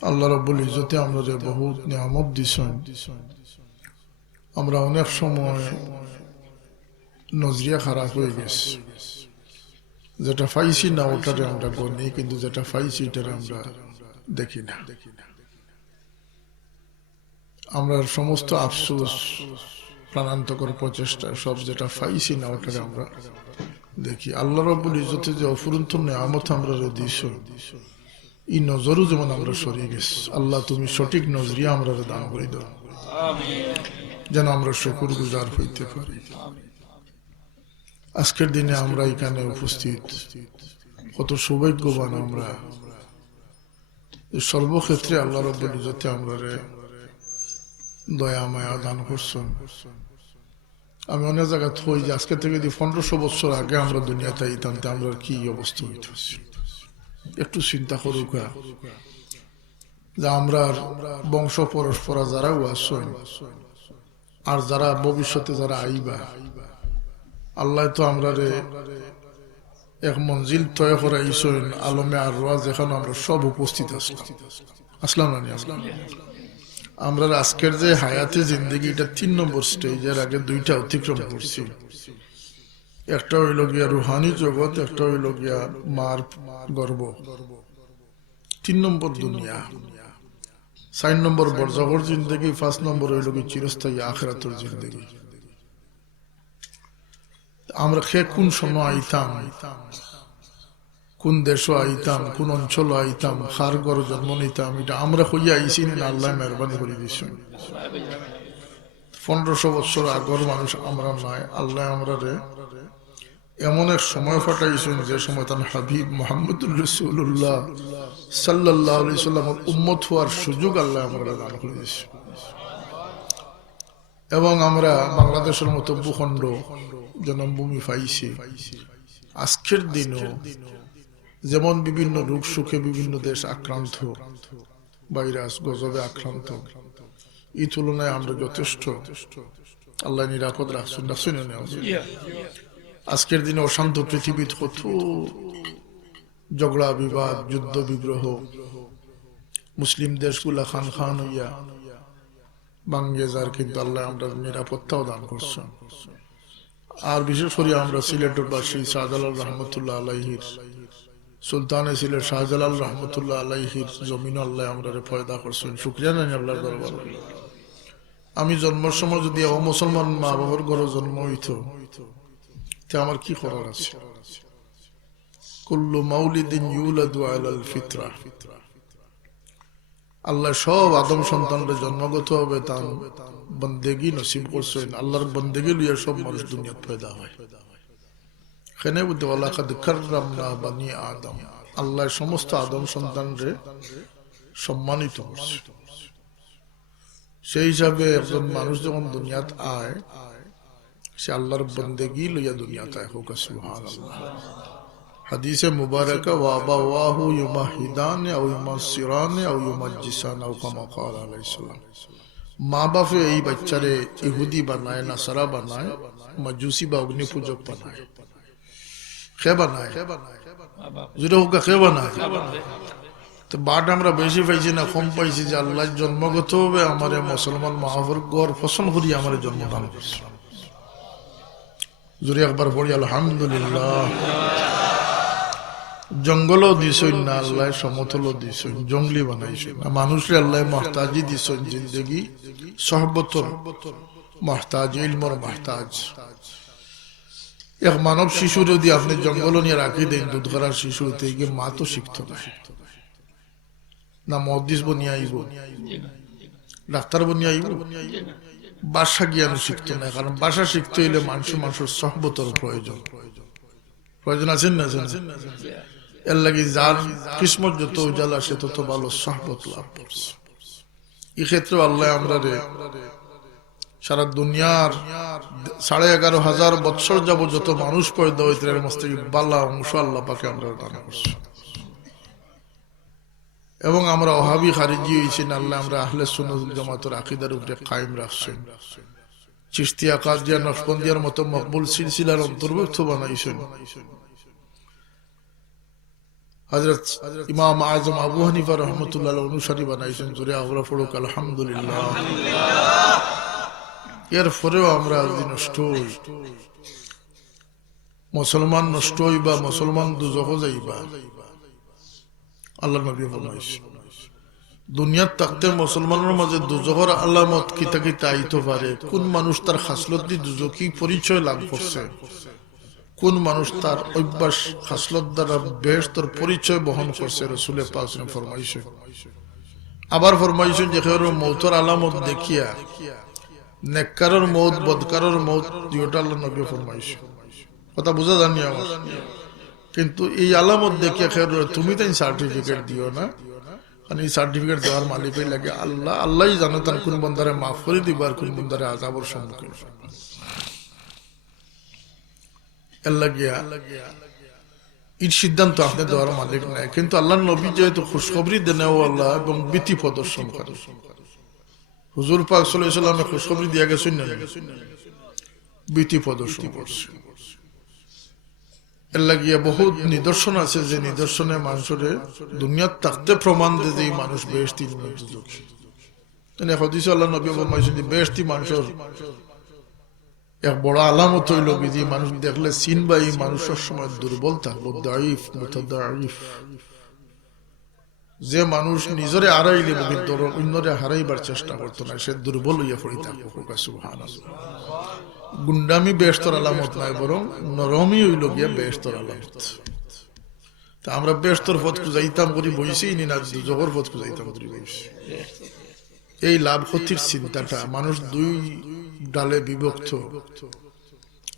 আল্লাহ রাব্বুল ইজ্জতে আমাদের বহুত নিয়ামত দিছেন। আমরা অনেক সময় নজরিয়া খারাপ হয়ে গেছে, যেটা পাইছি না ওটারে আমরা গনি, কিন্তু যেটা পাইছি এটারে আমরা দেখি না। আমরা সমস্ত আফসোস, প্রাণান্তকর প্রচেষ্টা, সব যেটা পাইছি না ওটারে আমরা দেখি। আল্লাহ রাব্বুল ইজ্জতে যে অফুরন্ত নিয়ামত আমরা দিছ, এই নজরও যেমন আমরা সরিয়ে গেছি। আল্লাহ তুমি সঠিক নজরিয়া আমরা দান করে দাও, যেন আমরা শুকর গুজার হইতে পারি। আজকের দিনে আমরা এখানে উপস্থিত, কত সৌভাগ্যবান আমরা। সর্বক্ষেত্রে আল্লাহ রাব্বুল ইজ্জতে আমরা দয়া মায়া দান করছেন। আমি অনেক জায়গায় থই যে আজকে থেকে 1500 বছর আগে আমরা দুনিয়াতে আইতাম, আমরা কি অবস্থা হইতে, একটু চিন্তা করুক। যে আমরা বংশ পরস্পরা যারা আসছেন আর যারা ভবিষ্যতে যারা আইবা, আল্লাহ তো আমরা এক মঞ্জিল তয় করাইছেন আলমে আর রোয়া, যেখানে আমরা সব উপস্থিত আসলাম না আসলাম। আমরা আজকের যে হায়াতে জিন্দগি, এটা 3 নম্বর স্টেজের আগে 2টা অতিক্রম করছি। একটা হইল গিয়া রুহানি জগৎ, একটা হইল গিয়া মার গর্ব, 3 নম্বর দুনিয়া, 4 নম্বর বরজাখর জিন্দগি, 5 নম্বর হইল কি চিরস্থায়ী আখিরাতের জিন্দগি। আমরা খে কোন সময় আইতাম, কোন দেশ আইতাম, কোন অঞ্চল আইতাম, খার ঘর জন্ম নিতাম, এটা আমরা হইয়া আইসি না আল্লাহ মেহরবানি করে দিয়েছেন। 1500 বছর আগর মানুষ আমরা নাই। আল্লাহ আমরা এমন এক সময় ফাটাইছেন, যে সময় তার হাবিব মুহাম্মদুর রাসূলুল্লাহ সাল্লাল্লাহু আলাইহি সাল্লামের উম্মত হওয়ার সুযোগ আল্লাহ আমরা দান করে দিয়েছে। এবং আমরা বাংলাদেশের মতো ভূখণ্ড জন্মভূমি পাইছি। আজকের দিনও যেমন বিভিন্ন রোগ সুখে বিভিন্ন দেশ আক্রান্ত, ভাইরাস গজবে আক্রান্ত, এই তুলনায় আমরা যথেষ্ট আল্লাহ নিরাপদ রাখছেন। আজকের দিনে অশান্ত পৃথিবীতে কত ঝগড়া বিবাদ, যুদ্ধ বিগ্রহ, মুসলিম দেশগুলা খান খান হইয়া ভাঙ্গে যার, কিন্তু আল্লাহ আমরা নিরাপত্তাও দান করছেন। আর বিশেষ করে আমরা সিলেটের বাসী শাহজালাল রহমতুল্লাহ আলাইহির, সুলতানে সিলেট শাহজালাল রহমতুল্লাহ আলাইহির জমিন আল্লাহ আমরা পয়দা করছেন। শুকরিয়া জানি আল্লাহর দরবারে। আমি জন্মের সময় যদি অমুসলমান মা বাবার ঘরে জন্ম হইত, আমার কি করার আছে? কুল্লু মাউলিদিন ইউলাদু আলাল ফিতরা। আল্লাহ সব আদম সন্তানরা জন্মগত হবে তার বন্দেগী নসিব করছেন। আল্লাহর বন্দেগী লইয়া সব মানুষ দুনিয়াতে পয়দা হয়। এখানে বলতে ওয়ালাকাদ কাররামনা বানি আদম, আল্লাহ সমস্ত আদম সন্তানরে সম্মানিত করছে। সেই হিসাবে একজন মানুষ যখন দুনিয়াতে আয়, সে আল্লাহর বন্দেগী লইয়া দুনিয়াতে আয়। হোক সুবহানাল্লাহ। হাদিসে মুবারকা ওয়াবাওয়াহু ইউমাহিদানে আও ইউমাসসিরানে আও ইউমাজ্জিসানে আও কামা ক্বাল আলাইহিস সালাম। মা বাপে এই বাচ্চারে ইহুদি বানায়, নাসারা বানায়, মাজুসি বা অগ্নি পূজক বানায়। খে বানায়, যেটা হোক খে বানায়। তো বাট আমরা বেশি পাইছি না কম পাইছি, যে আল্লাহ জন্মগত হবে আমার মুসলমান মাহবুর গড় পছন্দ করি আমার জন্মদান করছে। জুড়ে একবার পড়ি আলহামদুলিল্লাহ। জঙ্গলও দিছই না আল্লাহ, সমতলও দিছই, জঙ্গলি বানাইছেন না। মানুষের আল্লাহ মহতাজি দিছই, জিন্দগি সহবতর মহতাজ, ইলমর মহতাজ। এক মানব শিশু যদি আপনি জঙ্গল নিয়ে রাখি দেন, দুধ করার শিশু হইতে গিয়ে মা তো শিখত না মহাদিস বনিয়ে আইব, ডাক্তার বনিয়ে আইব, বাসা জ্ঞান শিখতো না। কারণ বাসা শিখতে হইলে মানুষের সহবতর প্রয়োজন আছেন না? এর লাগে যার কিসমত যত উজালা সে তত ভালো সহবত লাভ করছে। এই ক্ষেত্রে আল্লাহ আমরা সারা দুনিয়ার 11,500 বৎসর যাব যত মানুষ পয়দা হইতে বাল্লা অংশ আল্লাহ পাকে আমরা দান করছি। এবং আমরা ওহাবি খারিজি হয়েছি না, আল্লাহ আমরা আহলে সুন্নাত ওয়াল জামাতের আকীদার উপরে কায়েম রাখছেন। চিশতিয়া, কাদিয়া, নকশবন্দিয়ার মতো মকবুল সিলসিলার অন্তর্ভুক্ত বানাইছেন। হযরত ইমাম আযম আবু হানিফা রাহমাতুল্লাহ আলাইহি অনুসারী বানাইছেন। জোরে আমরা পড়ুক আলহামদুলিল্লাহ। এরপরেও আমরা যদি নষ্ট হই, মুসলমান নষ্ট হইবা, মুসলমান দুজখে যাইবা। আল্লাহর নবী ফরমাইছেন দুনিয়াত থাকতে মুসলমানের মাঝে দুজখের আলামত কিতা কিতা আইতে পারে, কোন মানুষ তার খাসলত দিয়ে দুজকি পরিচয় লাভ করছে, কোন মানুষ তার অভ্যাস খাসলত দ্বারা বেহেশতের পরিচয় বহন করছে, রাসূল পাক ফরমাইছেন। আবার ফরমাইছেন যে খের মৌতের আলামত দেখিয়া নেককারের মৌত বদকারের মৌত দুইটা আল্লাহর নবী ফরমাইছেন। কথা বুঝা জানি আমার, কিন্তু এই আলামত দেখিয়া খের তুমি তাই সার্টিফিকেট দিও না, কারণ এই সার্টিফিকেট দেওয়ার মালিকই লাগে আল্লাহ। আল্লাহই জানে তার কোন বন্দারে মাফ করে দিবা আর কোন বন্দারে আযাবের সম্মুখীন আল্লাহ গিয়া এই সিদ্ধান্ত আপনি দেওয়ার মালিক নাই। কিন্তু আল্লাহর নবী যেহেতু খুশখবরি দেন আল্লাহ এবং ভীতি প্রদর্শন করে, হুজুর পাক সাল্লাল্লাহু আলাইহি ওয়াসাল্লাম খুশখবরি দিয়া গেছেন না, ভীতি প্রদর্শন করছে। আল্লাহ গিয়া বহুত নিদর্শন আছে যে নিদর্শনে মানুষের দুনিয়াত থাকতে প্রমাণ দেয় যে মানুষ বেহেশতি দুজখী। হাদিসে আল্লাহ নবী ফরমাইছেন যে বেহেশতি মানুষের এক বড় আলামত হইল যে মানুষ দেখলে চিনবা এই মানুষের সময় দুর্বল থাকবো, দাঈফ মুতাদাঈফ। যে মানুষ নিজরে হারাইলে কিন্তু অন্যরে হারাইবার চেষ্টা করতো না, সে দুর্বল হইয়া পড়ে থাকবো। সুবহানাল্লাহ। গুন্ডামি বেহেশতের আলামত নাই, বরং নরমই হইল গিয়া বেহেশতের আলামত। তা আমরা বেহেশতের পথ খুঁজাইতাম করি বইছি নি না দুজখের পথ খুঁজাইতাম করি বইছি। এই লাভ ক্ষতির চিন্তাটা মানুষ দুই ডালে বিভক্ত।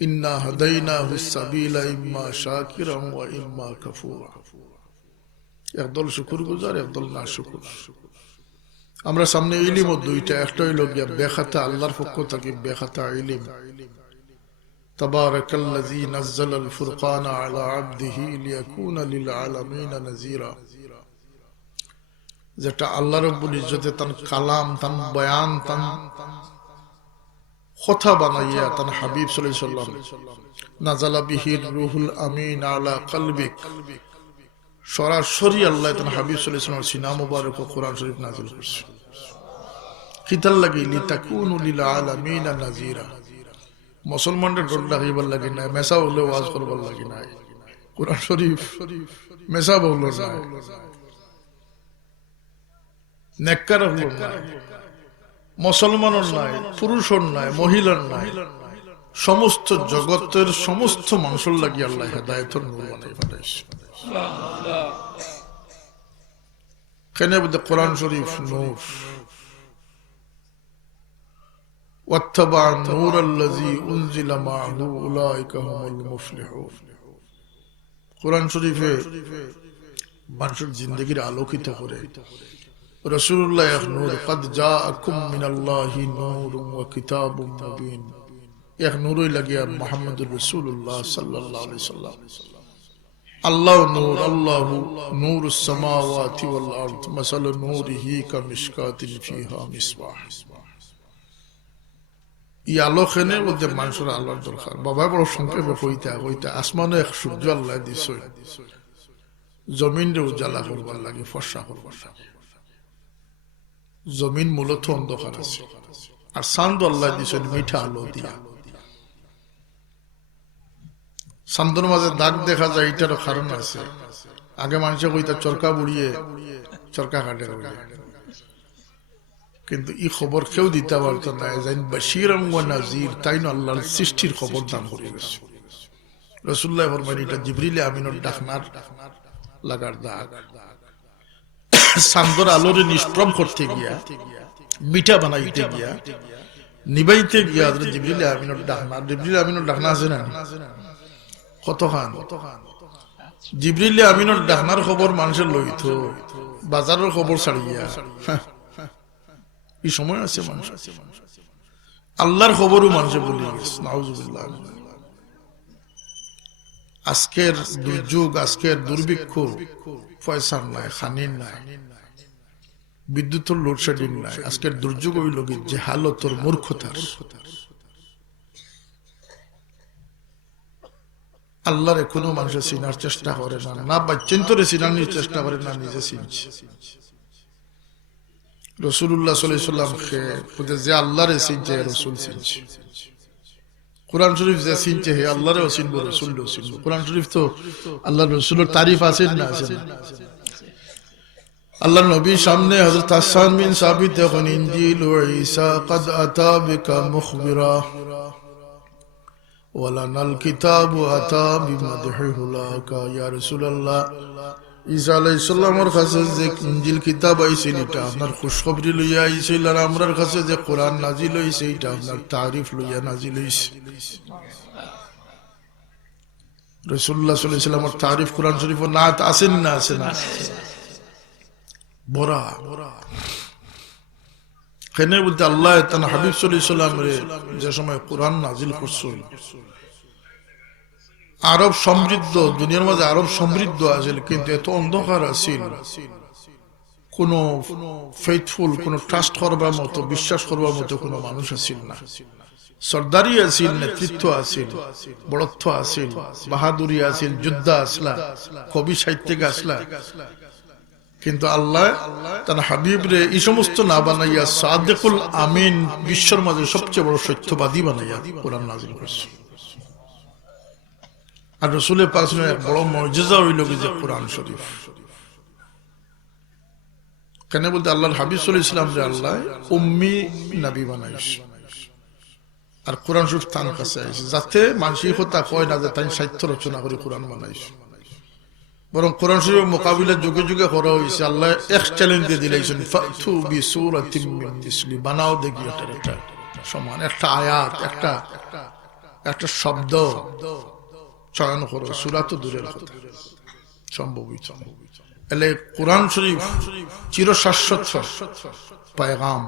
ইন্না হাদাইনাহুস সাবিলা ইম্মা শাকিরান ওয়া ইম্মা কাফুরা। একদল শুকরগুজার, একদল নাশুকর। আমরা সামনে ইলম দুইটা, একটা হইল গিয়া বেখাতা আল্লাহর পক্ষ থেকে বেখাতা ইলম। তাবারাকাল্লাযী নাযালাল ফুরকানা আলা আবদিহি লিয়াকুনা লিল আলামিন নাযীরা, যেটা আল্লাহ রাব্বুল ইজ্জতে তান কালাম, তান বয়ান, তান কথা বানাইয়া তান হাবিব সাল্লাল্লাহু আলাইহি ওয়াসাল্লাম নাযালা বিহির রূহুল আমিন আলা কলবিক, সরাসরি আল্লাহ তান হাবিব সাল্লাল্লাহু আলাইহি ওয়াসাল্লামের সিনা মুবারক ও কোরআন শরীফ নাযিল করছে। কিতাল লাগি লিতাকুনু লিল আলামিন নাযীরা। মুসলমানদের ডর লাগাইবার লাগে না, মেসা হলে ওয়াজ করবার লাগে না। কোরআন শরীফ মেসা বলল না, নেককার হল না, মুসলমানের নাই, পুরুষের নাই, মহিলার নাই, সমস্ত জগতের সমস্ত মানুষের লাগি আল্লাহ হেদায়েতের নূর বানাই ফেলাইছে। কেন বলতে কোরআন শরীফ নূর। ওয়াত্তাবা নূর আল্লাযী উনজিলা মাআহু উলাইকা হুমুল মুফলিহুন। কোরআন শরীফে মানুষের জিন্দেগির আলোকিত করে। রাসূলুল্লাহ এক নূর, قد جاءكم من الله نور وكتاب مبين। এক নূরই লাগিয়া মুহাম্মদুর রাসূলুল্লাহ সাল্লাল্লাহু আলাইহি সাল্লাম। আল্লাহ নূর, আল্লাহু নূরুস সামাওয়াতি ওয়াল আরদ, মাসালু নূরিহি কামিশকাতিন ফিহা মিসবাহ। এই আলো খেনে বলতে মানুষের আলোর দরকার। বাবা বড় সংক্ষেপে কইতা আসমানে এক সূর্য আল্লাহ দিছে, জমিনরে উজালা করবার লাগে, ফর্সা করবার লাগে। জমিন মূলত অন্ধকার আছে, আর চাঁদ আল্লাহ দিছেন মিঠা আলো দিয়া। চাঁদের মাঝে দাগ দেখা যায়, এটারও কারণ আছে। আগে মানুষে কইতা চরকা বুড়িয়ে চরকা কাটে, কিন্তু এই খবর কেউ দিতে পারত না। বাশীর ওয়া নাযীর, তাই না আল্লাহর সৃষ্টির খবর দান করে গেছে। রাসূলুল্লাহ ফরমাইন এটা জিবরিল আমিনের ডাকনার লাগার দাগ। চাঁদের আলোরে নিষ্প্রভ করতে গিয়া, মিঠা বানাইতে গিয়া, নিবাইতে গিয়া জিবরিল আমিনের ডাকনা। জিবরিল আমিনের ডাকনা আছে না কতখান? জিবরিল আমিনের ডাকনার খবর মানুষের লইত, বাজারের খবর ছাড়িয়া এই সময় আছে মানুষ, আল্লাহর খবরও মানুষে বলি গেছে। নাউজুবিল্লাহ। আজকের দুর্যোগ, আজকের দুর্ভিক্ষ, পয়সার নাই, খানির নাই, বিদ্যুতের লোডশেডিং নাই। আজকের দুর্যোগ হইল কি জাহালতর, মূর্খতার। আল্লাহরে কোনো মানুষের চিনার চেষ্টা করে না, না বাচ্চেন্তরে চিনানোর চেষ্টা করে না, নিজে চিনছে। রাসূলুল্লাহ সাল্লাল্লাহু আলাইহি ওয়াসাল্লাম যে আল্লাহরে চিনছে, রাসূল চিনছে। কোরআন শরীফ যে চিনছে, হে আল্লাহরেও চিনবো, রাসূলও চিনবো। কোরআন শরীফ তো আল্লাহ রাসূলের তারিফ আছে না, আছে না? আল্লাহ নবীর সামনে হযরত হাসান বিন সাবিত যখন ইনজিল ও ঈসা قد اتى بك مخبرا ولنا الكتاب اتى بمدحه لك يا رسول الله। ঈসা আলাইহিস সালামের কাছে যে ইনজিল কিতাব আইছিল, এটা আপনার খুশখবরি লইয়া আইছিল, আর আমরার কাছে যে কোরআন নাজিল হইছে, এটা আপনার তারিফ লইয়া নাজিল হইছে। রাসূলুল্লাহ সাল্লাল্লাহু আলাইহি ওয়াসাল্লামের তারিফ কোরআন শরীফে না আছেন না, আছে না? বড়া কেন বলতে আল্লাহ তার হাবিব সাল্লাল্লাহু আলাইহি ওয়াসাল্লামের যে সময় কোরআন নাজিল করছিল, আরব সমৃদ্ধ, দুনিয়ার মাঝে আরব সমৃদ্ধ আছিল, কিন্তু এত অন্ধকার আছিল, কোন ফেথফুল, কোন ট্রাস্ট করবার মতো, বিশ্বাস করবার মতো কোন মানুষ আছিল না। সর্দারি আছিল, নেতৃত্ব আছিল, বড়ত্ব আছিল, বাহাদুরি আছিল, যোদ্ধা আসলা, কবি সাহিত্যিক আসলা, কিন্তু আল্লাহ তার হাবিব রে এই সমস্ত না বানাইয়া সাদিকুল আমিন, বিশ্বের মাঝে সবচেয়ে বড় সত্যবাদী বানাইয়া কোরআন নাযিল করছে। আর রাসূলের পাক এক বড় মুজিজা হইল যে কোরআন শরীফ। কেন বলতে আল্লাহর হাবিব সাল্লাল্লাহু আলাইহি ওয়াসাল্লাম রে আল্লাহ উম্মি নবী বানাইছে, আর কোরআন শরীফ তার কাছে আইছে, যাতে মানুষই কথা কয় না যে তাই সাহিত্য রচনা করে কোরআন বানাইছে, বরং কোরআন শরীফের মোকাবিলা যুগে যুগে করা হয়েছে। আল্লাহ এক চ্যালেঞ্জ দিয়ে দিলেছেন, ফাতু বিসূরাতিম মিন মিসলি, বানাও দেখি এটার একটা সমান একটা আয়াত, একটা শব্দ চয়ন করো, সূরা তো দূরের কথা, সম্ভবই এলে কোরআন শরীফ চিরশাশ্বত পয়গাম,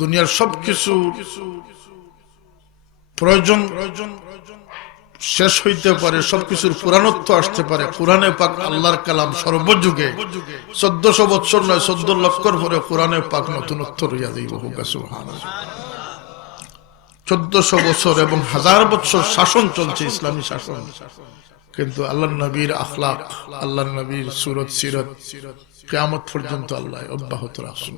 দুনিয়ার সবকিছু প্রয়োজন শেষ হইতে পারে, সবকিছুর পুরাণত্ব আসতে পারে, কোরআনে পাক আল্লাহর কালাম সর্বযুগে 1400 বছর নয় 14 লক্ষর পরে কোরআনে পাক নতুনত্ব রইয়া যাইব। সুবহানাল্লাহ। 1400 বছর এবং 1000 বছর শাসন চলছে, ইসলামী শাসন, কিন্তু আল্লাহর নবীর আখলাক, আল্লাহর নবীর সুরত সিরত কিয়ামত পর্যন্ত আল্লাহ অব্যাহত রাখছেন।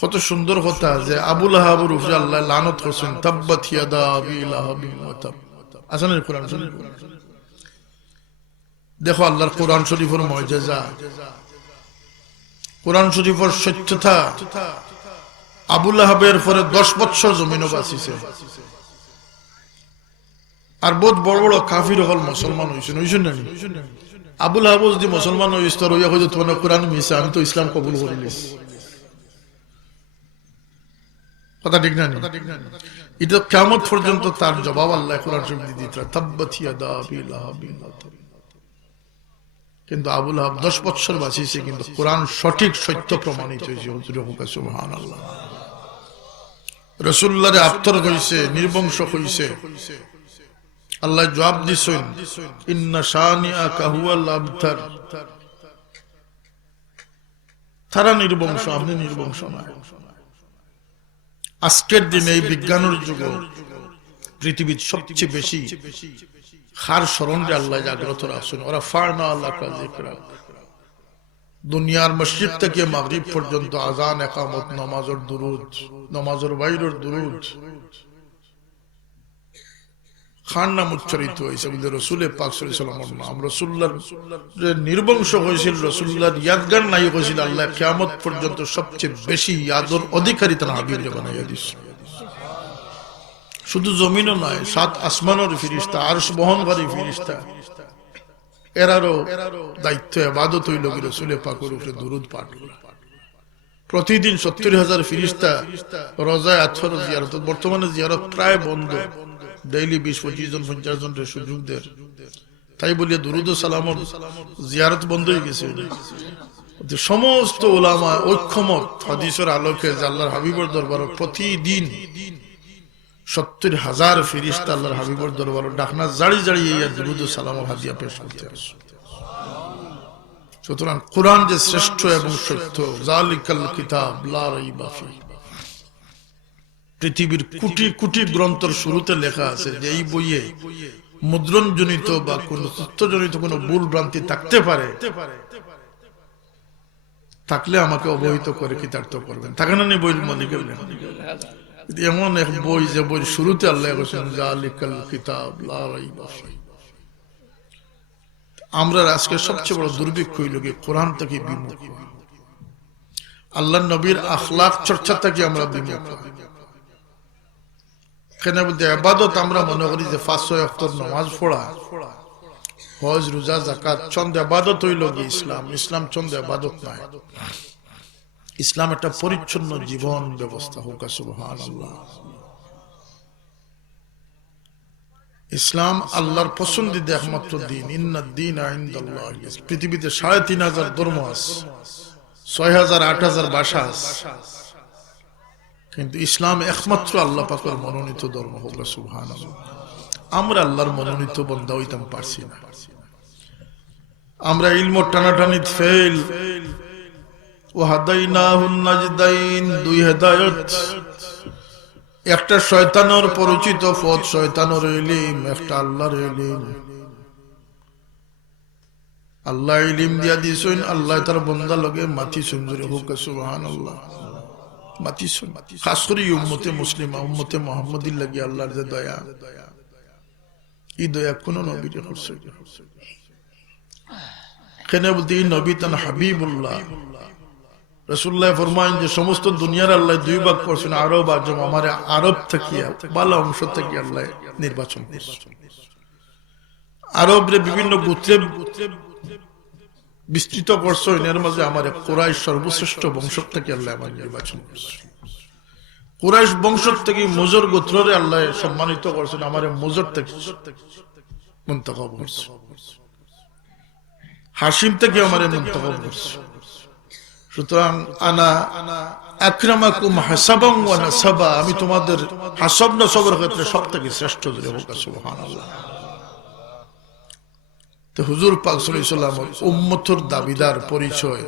কত সুন্দর কথা যে আবু লাহাবের উপরে আল্লাহ লানত করছেন, তাব্বাত ইয়াদা আবি লাহাবিন ওয়া তাব। আসলে কোরআন শরীফ দেখো, আল্লাহর কোরআন শরীফের মুজিজা, কোরআন শরীফের সত্যতা। আবু লাহাবের পরে 10 বছর জমিনও বাঁচিছে, আর বহুত বড় বড় কাফির হল মুসলমান হইছেন, হইছেন না? আবু লাহাব যদি মুসলমান হইস তো রইয়া হইতো তোমার কোরআন মিশা, আমি তো ইসলাম কবুল করিলিস, কথা ঠিক না? এটা কিয়ামত পর্যন্ত তার জবাব আল্লাহ কোরআন শরীফে দিতে, তাব্বাত ইয়াদা আবি লাহাবিন ওয়া তাব। কিন্তু আবু লাহাব 10 বছর বাঁচিয়েছে, কিন্তু কোরআন সঠিক সত্য প্রমাণিত হয়েছে। হুজুরে হুকা সুবহানাল্লাহ। রাসূলুল্লাহর আফতর হইছে, নির্বংশ হইছে, আল্লাহ জবাব দিছেন, ইন্না শানিআকা হুয়াল আবতার, তারা নির্বংশ, আপনি নির্বংশ না। আজকের দিনে এই বিজ্ঞানের যুগে পৃথিবীর সবচেয়ে বেশি খার স্মরণে আল্লাহ জাগ্রত রাখছেন। ওরা ফারনা আল্লাহ কা যিকরা, দুনিয়ার মসজিদ থেকে মাগরিব পর্যন্ত আযান, ইকামত, নামাজের দুরুদ, নামাজের বাইরের দুরুদ, খান নাম উচ্চারিত হয়েছে। রাসূলের পাক সাল্লাল্লাহু আলাইহি ওয়াসাল্লামের নাম, রাসূলুল্লাহর নির্বংশ হয়েছিল, রাসূলুল্লাহর ইয়াদগার নাই হয়েছিল। আল্লাহ কিয়ামত পর্যন্ত সবচেয়ে বেশি ইয়াদের অধিকারী তার হাবিবকে বানাইয়া দিয়েছে। শুধু জমিনও নয়, 7 আসমানের ফেরেশতা, আরশ বহনকারী ফেরেশতা, এরারও দায়িত্ব ইবাদত হইল রাসূলের পাকের উপরে দরুদ পাঠ করা। প্রতিদিন 70,000 ফেরেশতা রোজায় আতফার জিয়ারত, বর্তমানে জিয়ারত প্রায় বন্ধ, ডেইলি 20-25 জন 50 জনের সুযোগ দেয়, তাই বলিয়া দুরুদ ও সালামের জিয়ারত বন্ধ হয়ে গেছে। সমস্ত উলামা ঐক্যমত হাদিসের আলোকে যে আল্লাহর হাবিবের দরবারে প্রতিদিন 70,000 ফেরেশতা আল্লাহর হাবিবের দরবারে ডাকনা জাড়ি জাড়িয়ে দুরুদ ও সালাম ও হাদিয়া পেশ করতে আসে। সুতরাং কোরআন যে শ্রেষ্ঠ এবং সত্য, যালিকাল কিতাব লা রাইবা ফীহ, পৃথিবীর কোটি কোটি গ্রন্থের শুরুতে লেখা আছে যে এই বইয়ে মুদ্রণজনিত বা কোন তথ্যজনিত কোনো ভুল ভ্রান্তি থাকতে পারে, থাকলে আমাকে অবহিত করে কৃতার্থ করবেন। থাকে না বইয়ের মালিকের এমন এক বই যে বইয়ের শুরুতে আল্লাহ বলেছেন যালিকাল কিতাব লা রাইবা ফীহ। আমরা আজকে সবচেয়ে বড় দুর্ভিক্ষ হইল কি কোরআন থেকে বিমুখ, আল্লাহর নবীর আখলাক চর্চা থেকে আমরা বিমুখ। এখানে বলতে ইবাদত আমরা মনে করি যে 5 ওয়াক্ত নামাজ পড়া, হজ, রোজা, যাকাত চন্দ ইবাদত হইল কি ইসলাম। ইসলাম চন্দ ইবাদত নয়, ইসলাম একটা পরিচ্ছন্ন জীবন ব্যবস্থা। হোক সুবহানাল্লাহ। ইসলাম আল্লাহর পছন্দিদা একমাত্র দিন। ইন্নাদ দীনা ইনদাল্লাহ। পৃথিবীতে ৩,৫০০ ধর্ম আছে, ৬,০০০ ৮,০০০ ভাষা আছে, কিন্তু ইসলাম একমাত্র আল্লাহ পাকের মনোনীত ধর্ম। হোক সুবহানাল্লাহ। আমরা আল্লাহর মনোনীত বান্দা হইতাম পারছি না। আমরা ইলম টানাটানি ফেল। ওয়াহাদাইনাহুন নাজদাইন, দুই হেদায়েত, একটা শয়তানের পরিচিত পথ, শয়তানের ইলম, একটা আল্লাহর ইলম। আল্লাহ ইলম দিয়া দিছেন, আল্লাহ তার বান্দা লগে মাটি সুন্দরী। হোক সুবহানাল্লাহ। মাটি সুন খাস করে উম্মতে মুসলিমা, উম্মতে মুহাম্মাদির লাগি আল্লাহর যে দয়া, এই দয়া কোন নবীর করছে? কেন বলতে এই নবী তান হাবিবুল্লাহ। রাসূলুল্লাহ ফরমায়েন যে সমস্ত দুনিয়ার আল্লাহ দুই ভাগ করছেন, আরব আজম। আমার আরব থেকে ভালো অংশ থেকে আল্লাহ নির্বাচন করছেন। আরবরে বিভিন্ন গোত্রে বিস্তৃত করছেন, এর মাঝে আমার কুরাইশ সর্বশ্রেষ্ঠ বংশ থেকে আল্লাহ আমার নির্বাচন করছেন। কুরাইশ বংশ থেকে মুজর গোত্ররে আল্লাহ সম্মানিত করছেন, আমার মুজর থেকে মুনতাখাব করছেন। হাশিম থেকে আমার মুনতাখাব করছেন। সুতরাং আনা আকরামাকুম হাসাবান ওয়া নাসাবা, আমি তোমাদের হাসাব নাসাবের ক্ষেত্রে সবথেকে শ্রেষ্ঠ। সুবহানাল্লাহ। তো হুজুর পাক সাল্লাল্লাহু আলাইহি ওয়াসাল্লাম উম্মতের দাবিদার পরিচয়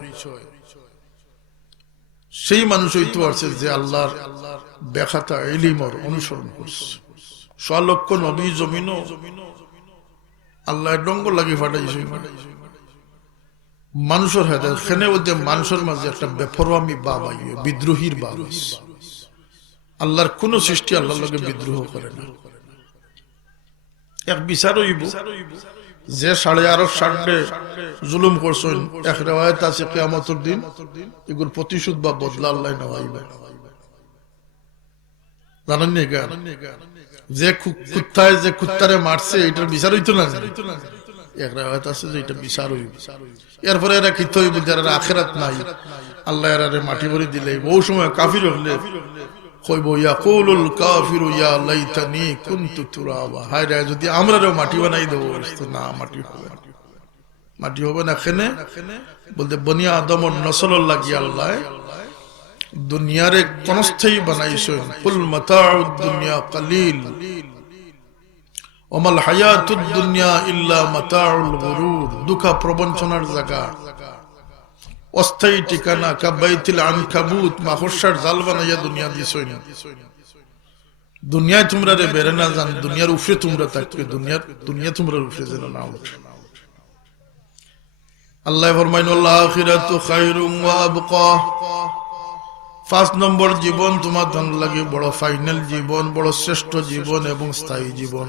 সেই মানুষ হইতে পারছে যে আল্লাহর ব্যাখ্যাতা ইলমের অনুসরণ করছে। ৬ লক্ষ নবী জমিনও আল্লাহ ডঙ্গ লাগি ফাটাইছে মানুষের হেদায়েত। খেনে ওদের মানুষের মাঝে একটা বেপরোয়ামি ভাব আইয়ে, বিদ্রোহীর ভাব আছে। আল্লাহর কোন সৃষ্টি আল্লাহর লগে বিদ্রোহ করে না। এক বিচার হইব যে ১২.৫ সালে জুলুম করছেন, এক রিওয়ায়াত আছে কিয়ামতের দিন এগুলোর প্রতিশোধ বা বদলা আল্লাহ নেওয়াইবে। জানেন নি কেন? যে কুত্তায় যে কুত্তারে মারছে এটার বিচার হইতো না। এক রিওয়ায়াত আছে যে এটা বিচার হইব। এরপরে এরা কি হইব? যারা আখিরাত নাই, আল্লাহ এরারে মাটি ভরে দিলে বহু সময় কাফির হলে কইব ইয়াকুলুল কাফিরু ইয়া লাইতানি কুনতু তুরাবা। হায় রে, যদি আমরাও মাটি বানাই দেব। না, মাটি হবে না, মাটি হবে না। কেনে বলতে বনি আদমর নসলের লাগি আল্লাহ দুনিয়ারে ক্ষণস্থায়ী বানাইছেন। কুল মাতাউদ দুনিয়া কালিল ওমাল হায়াতুদ দুনিয়া ইল্লা মাতাউল গুরুর। দুঃখা প্রবঞ্চনার জায়গা, অস্থায়ী ঠিকানা। কাবাইতিল আনকাবুত, মাকড়সার জাল বানাইয়া দুনিয়া দিছই না। দুনিয়ায় তোমরা রে বেরে না যান, দুনিয়ার উপরে তোমরা থাকবে, দুনিয়া তোমরা উপরে যেন না উঠে। আল্লাহ ফরমাইন ওয়াল আখিরাতু খায়রুম ওয়া আবকা। ৫ নম্বর জীবন তোমার ধন লাগে বড় ফাইনাল জীবন, বড় শ্রেষ্ঠ জীবন এবং স্থায়ী জীবন।